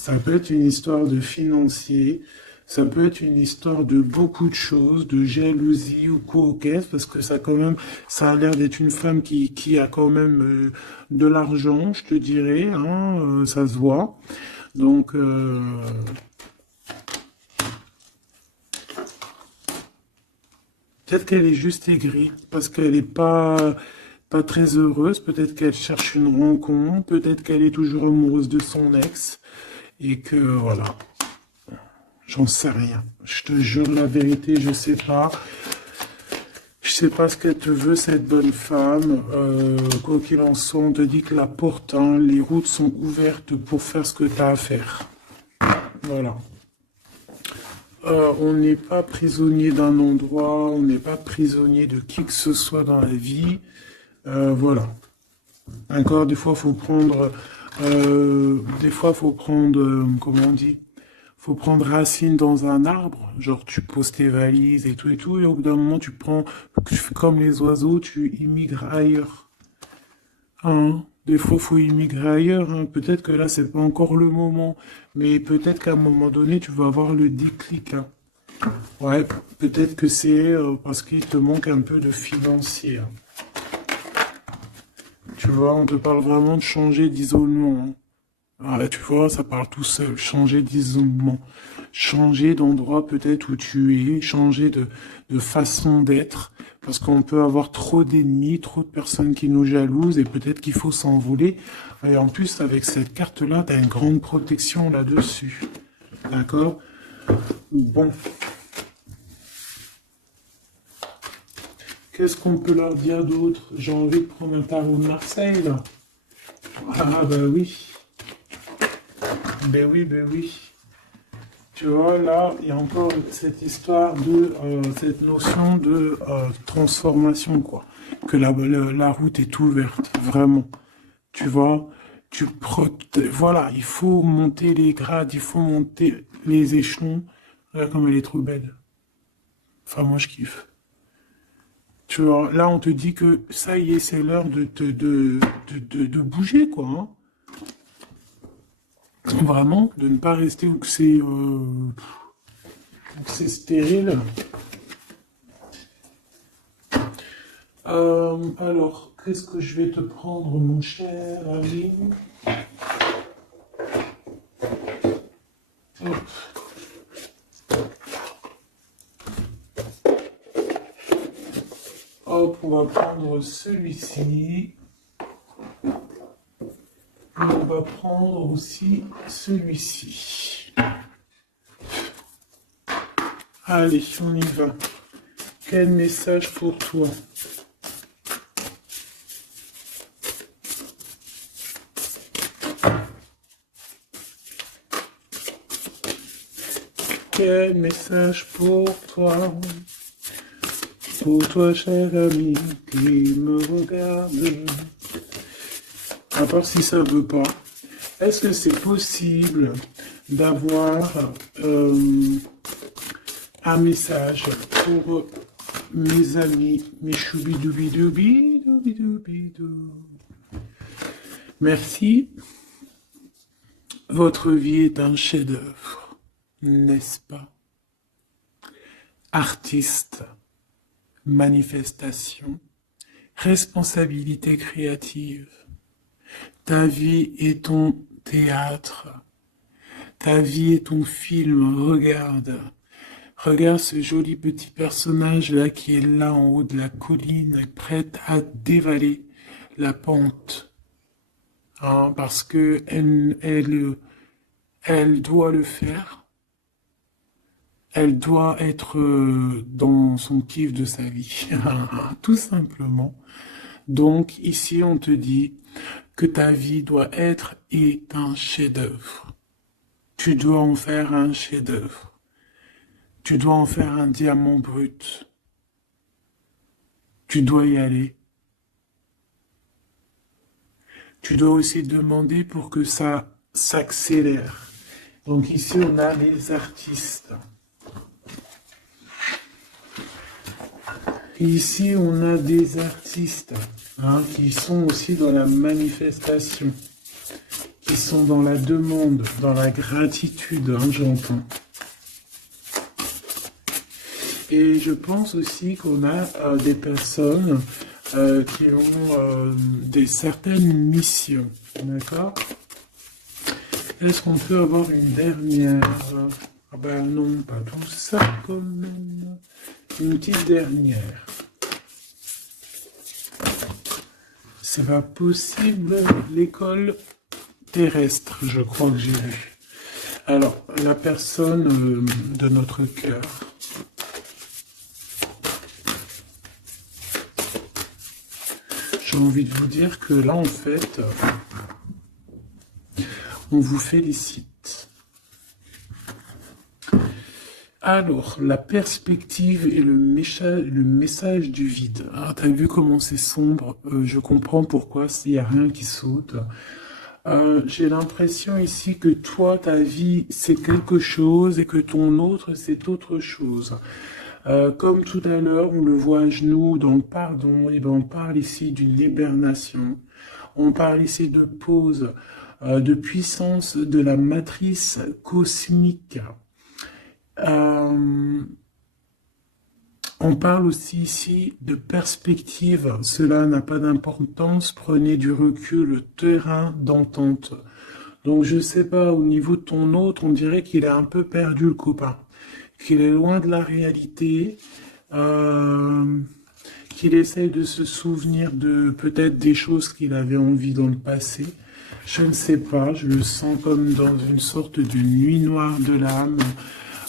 Ça peut être une histoire de financier, ça peut être une histoire de beaucoup de choses, de jalousie ou coquette, parce que ça quand même, ça a l'air d'être une femme qui a quand même de l'argent, je te dirais, hein, ça se voit. Donc, peut-être qu'elle est juste aigrie, parce qu'elle n'est pas très heureuse, peut-être qu'elle cherche une rencontre, peut-être qu'elle est toujours amoureuse de son ex, et que voilà. J'en sais rien. Je te jure la vérité, je sais pas. Je sais pas ce qu'elle te veut, cette bonne femme. Quoi qu'il en soit, on te dit que la porte, hein, les routes sont ouvertes pour faire ce que tu as à faire. Voilà. On n'est pas prisonnier d'un endroit, on n'est pas prisonnier de qui que ce soit dans la vie. Voilà. Encore, des fois, faut prendre, comment on dit? Faut prendre racine dans un arbre, genre tu poses tes valises et tout, et au bout d'un moment tu fais comme les oiseaux, tu immigres ailleurs. Hein? Des fois, faut immigrer ailleurs, hein. Peut-être que là, c'est pas encore le moment, mais peut-être qu'à un moment donné, tu vas avoir le déclic, hein. Ouais, peut-être que c'est parce qu'il te manque un peu de financier, hein. Tu vois, on te parle vraiment de changer d'isolement, hein. Ah, là, tu vois, ça parle tout seul. Changer d'isolement. Changer d'endroit peut-être où tu es. Changer de façon d'être. Parce qu'on peut avoir trop d'ennemis, trop de personnes qui nous jalousent et peut-être qu'il faut s'envoler. Et en plus, avec cette carte-là, tu as une grande protection là-dessus. D'accord? Bon. Qu'est-ce qu'on peut leur dire d'autre? J'ai envie de prendre un tarot de Marseille, là. Ah, bah oui. Ben oui, ben oui. Tu vois, là, il y a encore cette histoire cette notion de transformation, quoi. Que la route est ouverte, vraiment. Tu vois, voilà, il faut monter les grades, il faut monter les échelons. Regarde comme elle est trop belle. Enfin, moi, je kiffe. Tu vois, là, on te dit que ça y est, c'est l'heure de bouger, quoi, hein. Vraiment, de ne pas rester où c'est stérile. Alors, qu'est-ce que je vais te prendre, mon cher ami? Hop. Hop, on va prendre celui-ci. Et on va prendre aussi celui-ci. Allez, on y va. Quel message pour toi? Quel message pour toi? Pour toi, cher ami, qui me regarde. À part si ça veut pas. Est-ce que c'est possible d'avoir un message pour mes amis, mes choubidoubidoubidoubidoubidoubidou? Merci. Votre vie est un chef-d'œuvre, n'est-ce pas? Artiste, manifestation, responsabilité créative. Ta vie est ton théâtre. Ta vie est ton film. Regarde. Regarde ce joli petit personnage-là qui est là en haut de la colline, prête à dévaler la pente. Hein, parce que elle doit le faire. Elle doit être dans son kiff de sa vie. Tout simplement. Donc ici, on te dit que ta vie doit être et un chef-d'œuvre. Tu dois en faire un chef-d'œuvre. Tu dois en faire un diamant brut. Tu dois y aller. Tu dois aussi demander pour que ça s'accélère. Donc ici, on a les artistes. Ici, on a des artistes, hein, qui sont aussi dans la manifestation, Ils sont dans la demande, dans la gratitude, hein, j'entends. Et je pense aussi qu'on a des personnes qui ont certaines missions, d'accord? Est-ce qu'on peut avoir une dernière? Ah ben non, pas tout ça quand même. Une petite dernière. C'est pas possible, l'école terrestre, je crois que j'ai vu. Alors, la personne de notre cœur. J'ai envie de vous dire que là, en fait, on vous félicite. Alors, la perspective et le message du vide. Ah, t'as vu comment c'est sombre? Je comprends pourquoi s'il n'y a rien qui saute. J'ai l'impression ici que toi, ta vie, c'est quelque chose et que ton autre, c'est autre chose. Comme tout à l'heure, on le voit à genoux dans le pardon, et ben on parle ici d'une hibernation. On parle ici de pause, de puissance de la matrice cosmique. On parle aussi ici de perspective. Cela n'a pas d'importance. Prenez du recul, terrain d'entente. Donc je sais pas, au niveau de ton autre, on dirait qu'il a un peu perdu le copain, qu'il est loin de la réalité, qu'il essaye de se souvenir de peut-être des choses qu'il avait envie dans le passé. Je ne sais pas, je le sens comme dans une sorte de nuit noire de l'âme.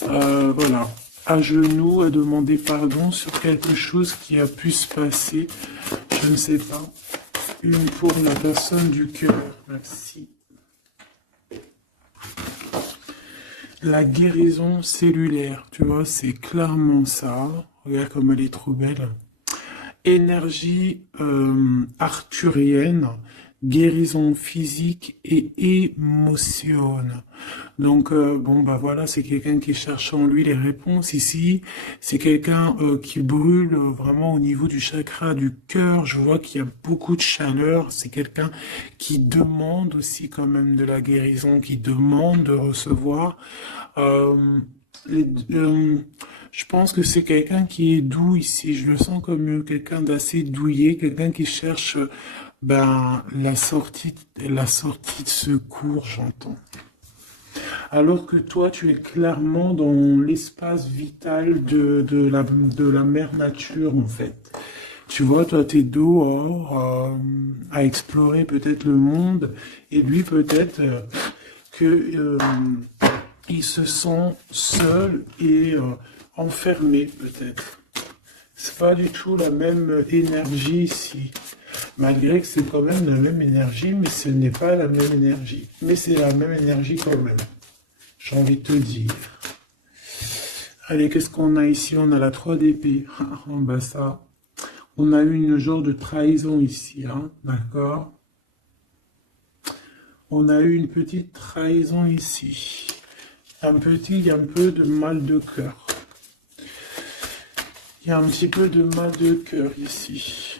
Voilà, à genoux, à demander pardon sur quelque chose qui a pu se passer. Je ne sais pas. Une pour la personne du cœur. Merci. La guérison cellulaire, tu vois, c'est clairement ça. Regarde comme elle est trop belle. Énergie arthurienne, guérison physique et émotion. Donc, bon, bah voilà, c'est quelqu'un qui cherche en lui les réponses ici. C'est quelqu'un qui brûle vraiment au niveau du chakra du cœur. Je vois qu'il y a beaucoup de chaleur. C'est quelqu'un qui demande aussi quand même de la guérison, qui demande de recevoir. Les, je pense que c'est quelqu'un qui est doux ici. Je le sens comme quelqu'un d'assez douillet, quelqu'un qui cherche ben, la sortie de secours, j'entends. Alors que toi, tu es clairement dans l'espace vital de la mère nature, en fait. Tu vois, toi, t'es dehors à explorer peut-être le monde, et lui, peut-être que il se sent seul et enfermé, peut-être. C'est pas du tout la même énergie ici. Malgré que c'est quand même la même énergie, mais ce n'est pas la même énergie. Mais c'est la même énergie quand même. J'ai envie de te dire. Allez, qu'est-ce qu'on a ici? On a la 3 d'épée. Ah, bah ça. On a eu une genre de trahison ici, hein, d'accord? On a eu une petite trahison ici. Un peu de mal de cœur. Il y a un petit peu de mal de cœur ici.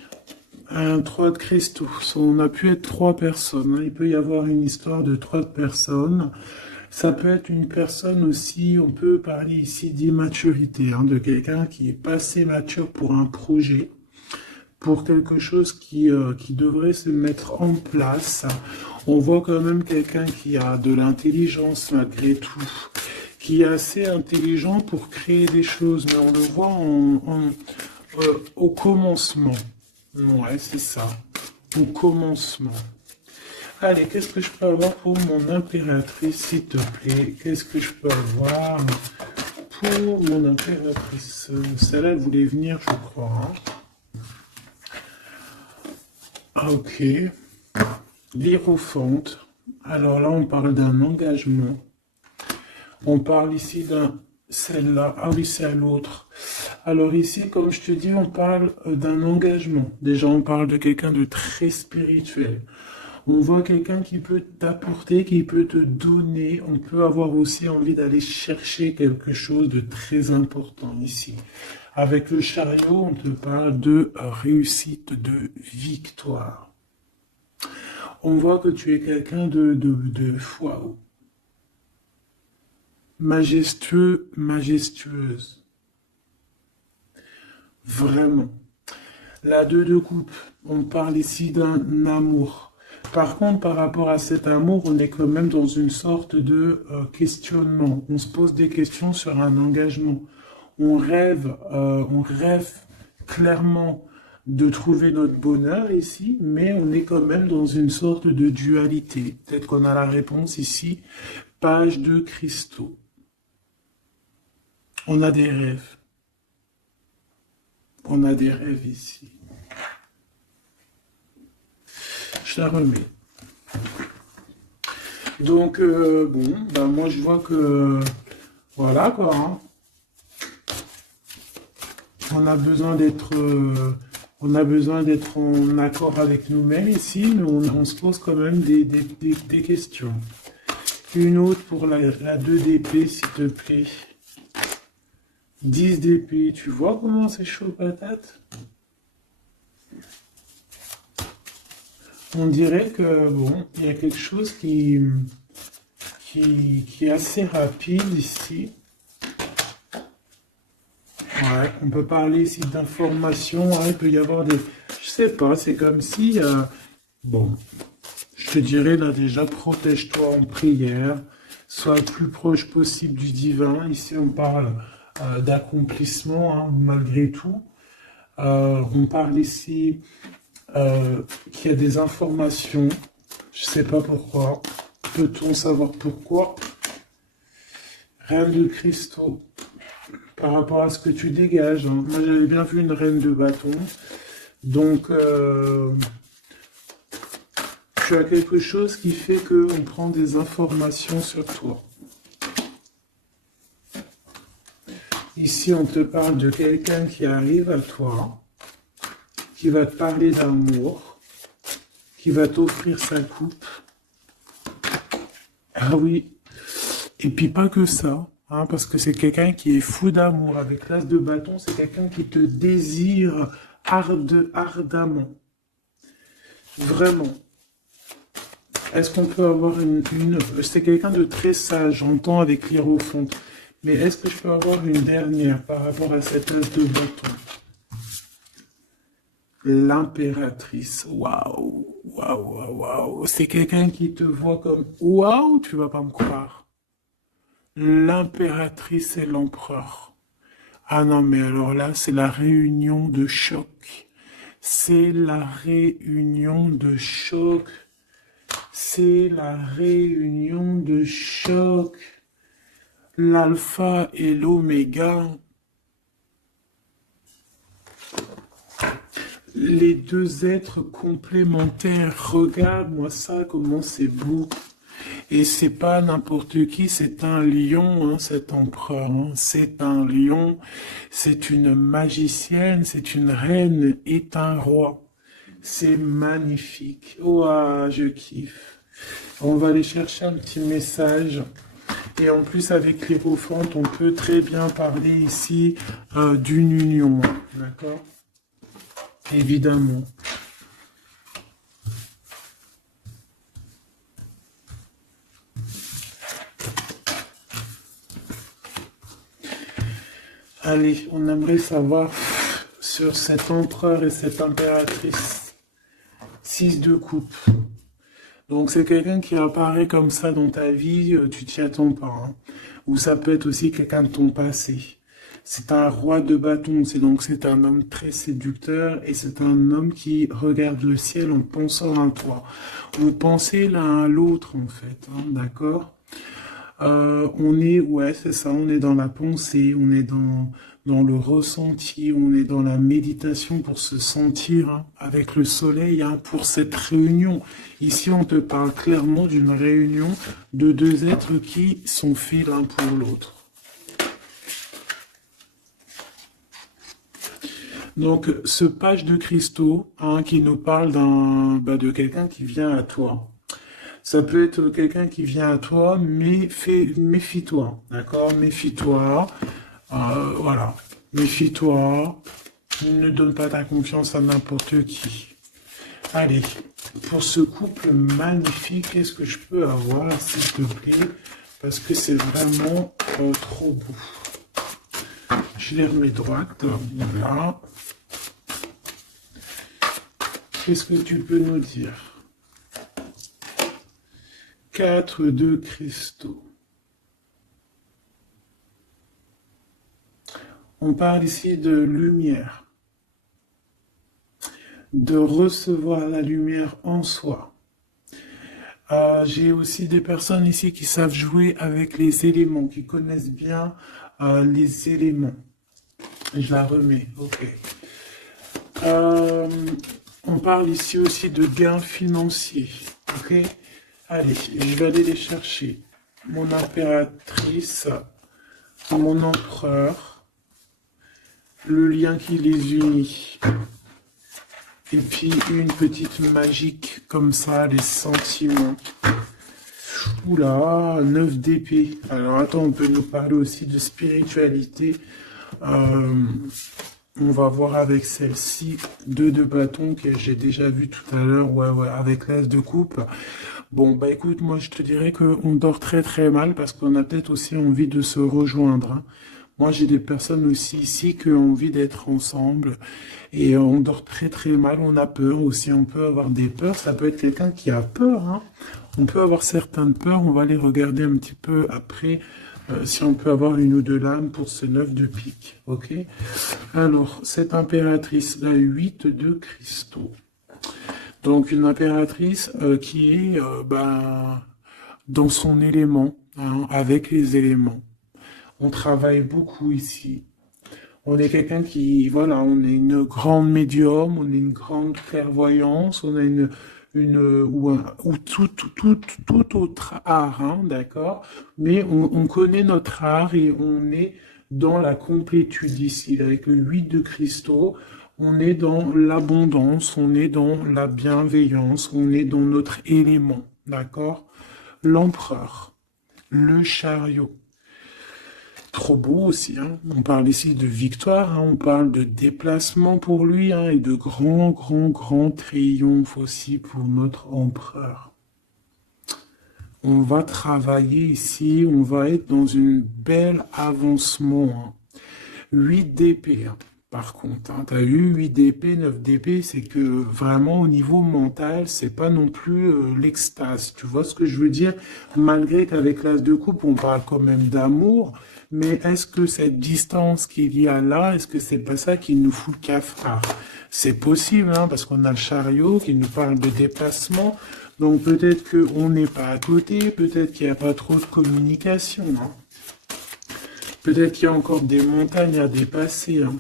Un 3 de cristaux. On a pu être 3 personnes. Hein. Il peut y avoir une histoire de 3 personnes. Ça peut être une personne aussi, on peut parler ici d'immaturité, hein, de quelqu'un qui est pas assez mature pour un projet, pour quelque chose qui devrait se mettre en place. On voit quand même quelqu'un qui a de l'intelligence malgré tout, qui est assez intelligent pour créer des choses, mais on le voit au commencement. Ouais, c'est ça, au commencement. Allez, qu'est-ce que je peux avoir pour mon impératrice, s'il te plaît? Qu'est-ce que je peux avoir pour mon impératrice? Celle-là, elle voulait venir, je crois. Hein. Ok. L'Hiérophante. Alors là, on parle d'un engagement. On parle ici d'un... Celle-là. Ah oui, c'est à l'autre. Alors ici, comme je te dis, on parle d'un engagement. Déjà, on parle de quelqu'un de très spirituel. On voit quelqu'un qui peut t'apporter, qui peut te donner. On peut avoir aussi envie d'aller chercher quelque chose de très important ici. Avec le chariot, on te parle de réussite, de victoire. On voit que tu es quelqu'un waouh, majestueux, majestueuse. Vraiment. La 2 de coupe, on parle ici d'un amour. Par contre, par rapport à cet amour, on est quand même dans une sorte de questionnement. On se pose des questions sur un engagement. On rêve clairement de trouver notre bonheur ici, mais on est quand même dans une sorte de dualité. Peut-être qu'on a la réponse ici. Page de cristaux. On a des rêves. On a des rêves ici. Je la remets. Donc, bon, ben moi je vois que, voilà quoi, hein. On a besoin d'être en accord avec nous-mêmes ici, mais on se pose quand même des questions. Une autre pour la 2 d'épée, s'il te plaît. 10 d'épée, tu vois comment c'est chaud patate? On dirait que, bon, il y a quelque chose qui est assez rapide ici. Ouais, on peut parler ici d'informations, hein, il peut y avoir des... Je sais pas, c'est comme si... bon, je te dirais là déjà, protège-toi en prière, sois le plus proche possible du divin. Ici, on parle d'accomplissement, hein, malgré tout. On parle ici qu'il y a des informations, je sais pas pourquoi. Peut-on savoir pourquoi? Reine de cristaux. Par rapport à ce que tu dégages, hein. Moi, j'avais bien vu une reine de bâton. Donc, tu as quelque chose qui fait qu'on prend des informations sur toi. Ici, on te parle de quelqu'un qui arrive à toi, qui va te parler d'amour, qui va t'offrir sa coupe. Ah oui, et puis pas que ça. Hein, parce que c'est quelqu'un qui est fou d'amour. Avec l'as de bâton, c'est quelqu'un qui te désire ardemment. Vraiment. Est-ce qu'on peut avoir C'est quelqu'un de très sage, j'entends avec l'hiérophante. Mais est-ce que je peux avoir une dernière par rapport à cette as de bâton? L'impératrice. Waouh, waouh, waouh, waouh. C'est quelqu'un qui te voit comme... Waouh, tu vas pas me croire. L'impératrice et l'empereur. Ah non, mais alors là, c'est la réunion de choc. C'est la réunion de choc. C'est la réunion de choc. L'alpha et l'oméga. Les deux êtres complémentaires. Regarde-moi ça, comment c'est beau. Et c'est pas n'importe qui, c'est un lion, hein, cet empereur. Hein. C'est un lion, c'est une magicienne, c'est une reine et un roi. C'est magnifique. Ouah, je kiffe. On va aller chercher un petit message. Et en plus, avec l'hiérophante, on peut très bien parler ici d'une union. D'accord? Évidemment. Allez, on aimerait savoir sur cet empereur et cette impératrice. 6 de coupe. Donc c'est quelqu'un qui apparaît comme ça dans ta vie, tu t'y attends pas. Hein. Ou ça peut être aussi quelqu'un de ton passé. C'est un roi de bâton, c'est un homme très séducteur et c'est un homme qui regarde le ciel en pensant à toi. Vous pensez l'un à l'autre en fait, hein, d'accord? Ouais, c'est ça, on est dans la pensée, on est dans le ressenti, on est dans la méditation pour se sentir hein, avec le soleil hein, pour cette réunion. Ici, on te parle clairement d'une réunion de deux êtres qui sont faits l'un pour l'autre. Donc, ce page de cristaux hein, qui nous parle de quelqu'un qui vient à toi. Ça peut être quelqu'un qui vient à toi, mais méfie-toi, d'accord? Méfie-toi, voilà. Méfie-toi, ne donne pas ta confiance à n'importe qui. Allez, pour ce couple magnifique, qu'est-ce que je peux avoir, s'il te plaît? Parce que c'est vraiment trop beau. Je les remets droite. Voilà. Qu'est-ce que tu peux nous dire? 4 de cristaux. On parle ici de lumière, de recevoir la lumière en soi. J'ai aussi des personnes ici qui savent jouer avec les éléments, qui connaissent bien les éléments. Je la remets, ok. On parle ici aussi de gains financiers, ok. Allez, je vais aller les chercher. Mon impératrice, mon empereur, le lien qui les unit. Et puis une petite magique comme ça, les sentiments. Oula, 9 d'épée. Alors attends, on peut nous parler aussi de spiritualité. On va voir avec celle-ci, 2 de bâton que j'ai déjà vu tout à l'heure, ouais, avec l'as de coupe. Bon, bah écoute, moi je te dirais qu'on dort très très mal parce qu'on a peut-être aussi envie de se rejoindre, hein. Moi j'ai des personnes aussi ici qui ont envie d'être ensemble et on dort très très mal, on a peur aussi, on peut avoir des peurs, ça peut être quelqu'un qui a peur, hein. On peut avoir certaines peurs, on va les regarder un petit peu après. Si on peut avoir une ou deux lames pour ce 9 de pique, ok? Alors, cette impératrice, la 8 de cristaux. Donc, une impératrice qui est dans son élément, hein, avec les éléments. On travaille beaucoup ici. On est quelqu'un qui, voilà, on est une grande médium, on est une grande clairvoyance, on a ou tout autre art, hein, d'accord? Mais on connaît notre art et on est dans la complétude ici. Avec le 8 de cristaux, on est dans l'abondance, on est dans la bienveillance, on est dans notre élément, d'accord? L'empereur, le chariot. Trop beau aussi, hein. On parle ici de victoire, hein. On parle de déplacement pour lui, hein, et de grand triomphe aussi pour notre empereur. On va travailler ici, on va être dans une belle avancement, hein. 8 d'épée, hein. Par contre, hein, tu as eu 8 d'épée, 9 d'épée, c'est que vraiment au niveau mental, c'est pas non plus l'extase. Tu vois ce que je veux dire? Malgré qu'avec l'as de coupe, on parle quand même d'amour, mais est-ce que cette distance qu'il y a là, est-ce que c'est pas ça qui nous fout le cafard? C'est possible, hein, parce qu'on a le chariot qui nous parle de déplacement, donc peut-être qu'on n'est pas à côté, peut-être qu'il n'y a pas trop de communication, hein. Peut-être qu'il y a encore des montagnes à dépasser, hein.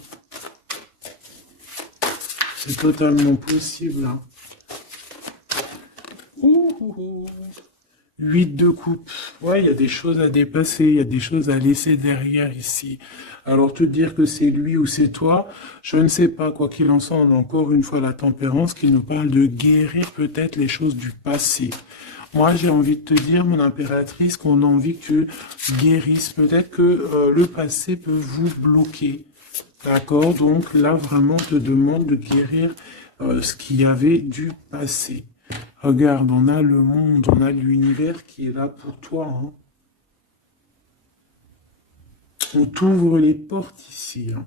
C'est totalement possible, hein. 8 de coupe. Ouais, il y a des choses à dépasser, il y a des choses à laisser derrière ici. Alors te dire que c'est lui ou c'est toi, je ne sais pas. Quoi qu'il en soit, on a encore une fois la tempérance qui nous parle de guérir peut-être les choses du passé. Moi, j'ai envie de te dire, mon impératrice, qu'on a envie que tu guérisses. Peut-être que le passé peut vous bloquer. D'accord? Donc là, vraiment, on te demande de guérir ce qu'il y avait du passé. Regarde, on a le monde, on a l'univers qui est là pour toi, hein. On t'ouvre les portes ici, hein.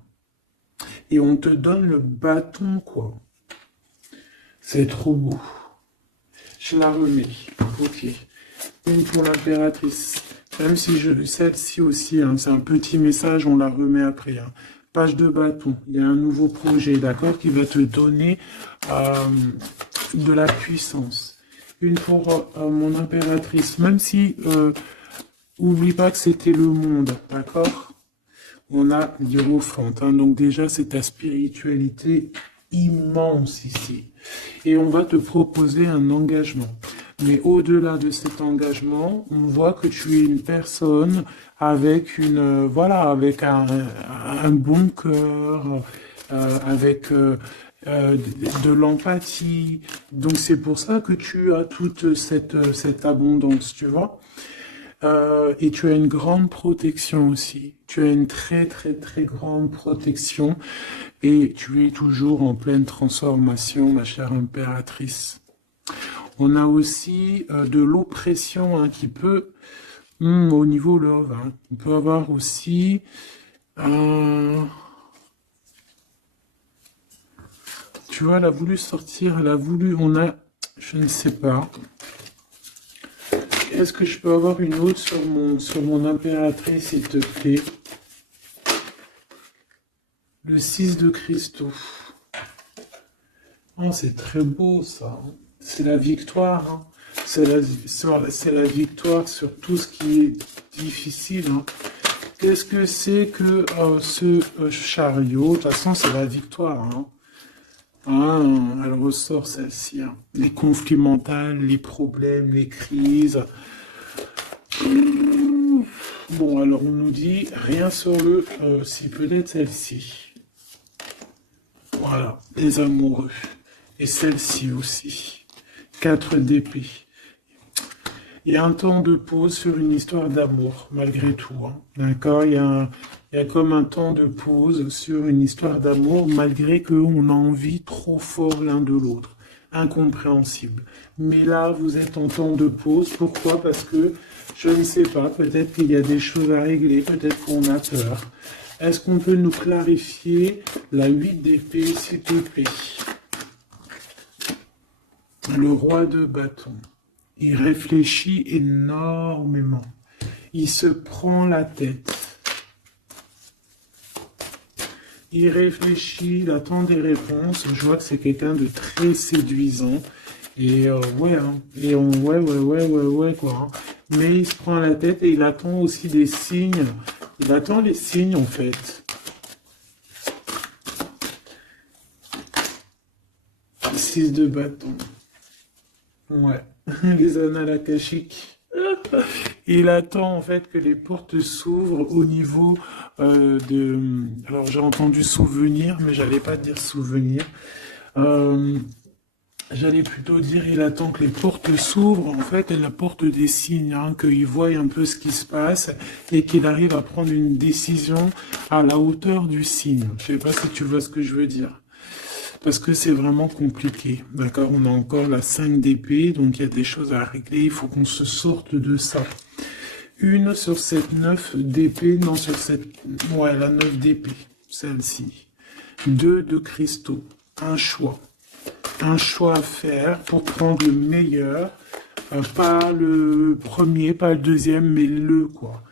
Et on te donne le bâton, quoi. C'est trop beau. Je la remets. Ok. Une pour l'impératrice. Même si celle-ci aussi, hein, c'est un petit message, on la remet après, hein. Page de bâton. Il y a un nouveau projet, d'accord, qui va te donner de la puissance. Une pour mon impératrice. Même si, oublie pas que c'était le monde, d'accord? On a l'hiérophante, hein, donc déjà c'est ta spiritualité immense ici. Et on va te proposer un engagement. Mais au-delà de cet engagement, on voit que tu es une personne avec avec un bon cœur, avec de l'empathie. Donc c'est pour ça que tu as toute cette abondance, tu vois. Et tu as une grande protection aussi. Tu as une très grande protection et tu es toujours en pleine transformation, ma chère impératrice. On a aussi de l'oppression hein, qui peut, au niveau love, hein, on peut avoir aussi, euh, tu vois, elle a voulu sortir, elle a voulu, on a, je ne sais pas. Est-ce que je peux avoir une autre sur mon impératrice, s'il te plaît? Le 6 de cristaux. Oh, c'est très beau ça. C'est la victoire. Hein. C'est la victoire sur tout ce qui est difficile. Hein. Qu'est-ce que c'est que ce chariot? De toute façon, c'est la victoire. Hein. Ah, elle ressort celle-ci. Hein. Les conflits mentaux, les problèmes, les crises. Bon, alors on nous dit rien sur le... si peut-être celle-ci. Voilà, les amoureux. Et celle-ci aussi. 4 d'épée. Il y a un temps de pause sur une histoire d'amour, malgré tout. Hein. D'accord, il y a comme un temps de pause sur une histoire d'amour, malgré qu'on a envie trop fort l'un de l'autre. Incompréhensible. Mais là, vous êtes en temps de pause. Pourquoi? Parce que, je ne sais pas, peut-être qu'il y a des choses à régler, peut-être qu'on a peur. Est-ce qu'on peut nous clarifier la 8 d'épée, s'il te plaît? Le roi de bâton. Il réfléchit énormément. Il se prend la tête. Il réfléchit, il attend des réponses. Je vois que c'est quelqu'un de très séduisant. Et ouais, hein. Et ouais, quoi. Hein. Mais il se prend la tête et il attend aussi des signes. Il attend les signes, en fait. 6 de bâton. Ouais. Les annales akashiques. Il attend, en fait, que les portes s'ouvrent au niveau de... Alors, j'ai entendu souvenir, mais j'allais pas dire souvenir. J'allais plutôt dire, il attend que les portes s'ouvrent, en fait, elle apporte des signes, hein, qu'il voie un peu ce qui se passe et qu'il arrive à prendre une décision à la hauteur du signe. Je sais pas si tu vois ce que je veux dire. Parce que c'est vraiment compliqué. D'accord, on a encore la 5 d'épée, donc il y a des choses à régler, il faut qu'on se sorte de ça. Une sur cette 9 d'épée, non sur cette... Ouais, la 9 d'épée, celle-ci. 2 de cristaux, un choix. Un choix à faire pour prendre le meilleur, pas le premier, pas le deuxième, mais le quoi.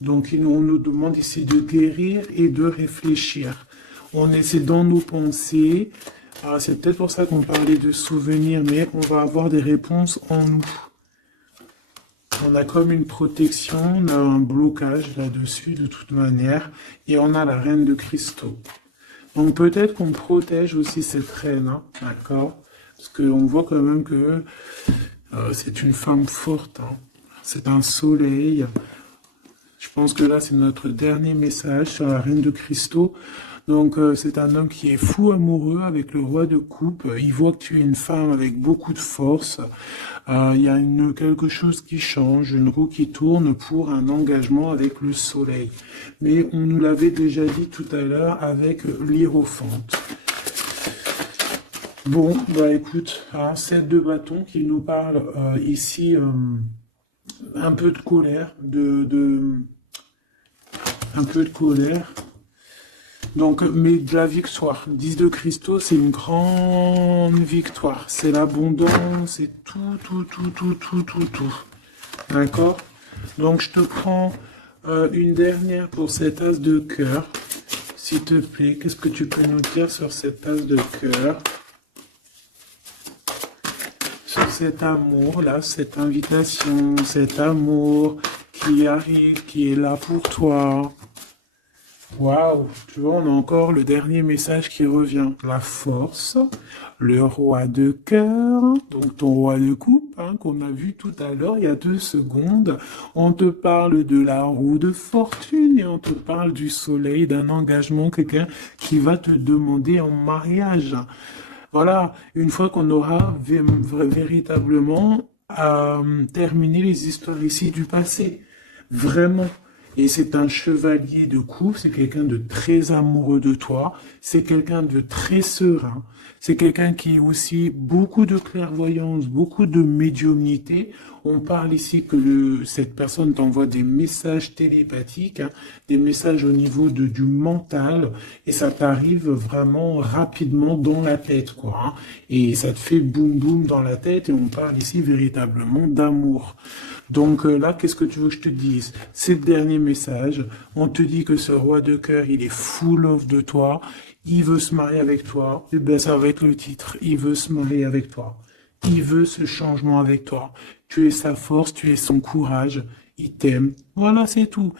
Donc on nous demande ici de guérir et de réfléchir. On essaie dans nos pensées, c'est peut-être pour ça qu'on parlait de souvenirs, mais on va avoir des réponses en nous. On a comme une protection, on a un blocage là-dessus de toute manière, et on a la reine de cristaux. Donc peut-être qu'on protège aussi cette reine, hein, d'accord? Parce qu'on voit quand même que c'est une femme forte, hein. C'est un soleil. Je pense que là c'est notre dernier message sur la reine de cristaux. Donc c'est un homme qui est fou amoureux avec le roi de coupe. Il voit que tu es une femme avec beaucoup de force. Il y a quelque chose qui change, une roue qui tourne pour un engagement avec le soleil. Mais on nous l'avait déjà dit tout à l'heure avec l'hiérophante. Bon, bah écoute, hein, 7 de bâton qui nous parle ici un peu de colère, un peu de colère. Donc, mais de la victoire. 10 de cristaux, c'est une grande victoire. C'est l'abondance, c'est tout. D'accord? Donc, je te prends une dernière pour cet as de cœur. S'il te plaît, qu'est-ce que tu peux nous dire sur cet as de cœur? Sur cet amour-là, cette invitation, cet amour qui arrive, qui est là pour toi. Waouh, tu vois, on a encore le dernier message qui revient. La force, le roi de cœur, donc ton roi de coupe, hein, qu'on a vu tout à l'heure, il y a 2 secondes. On te parle de la roue de fortune et on te parle du soleil, d'un engagement, quelqu'un qui va te demander en mariage. Voilà, une fois qu'on aura véritablement terminé les histoires ici du passé. Vraiment. Et c'est un chevalier de coupe, c'est quelqu'un de très amoureux de toi, c'est quelqu'un de très serein, c'est quelqu'un qui a aussi beaucoup de clairvoyance, beaucoup de médiumnité. On parle ici que cette personne t'envoie des messages télépathiques, hein, des messages au niveau du mental, et ça t'arrive vraiment rapidement dans la tête, quoi, hein. Et ça te fait boum boum dans la tête, et on parle ici véritablement d'amour. Donc là, qu'est-ce que tu veux que je te dise? C'est le dernier message. On te dit que ce roi de cœur, il est full of de toi. Il veut se marier avec toi. Et ben, ça va être le titre. Il veut se marier avec toi. Il veut ce changement avec toi. Tu es sa force, tu es son courage. Il t'aime. Voilà, c'est tout.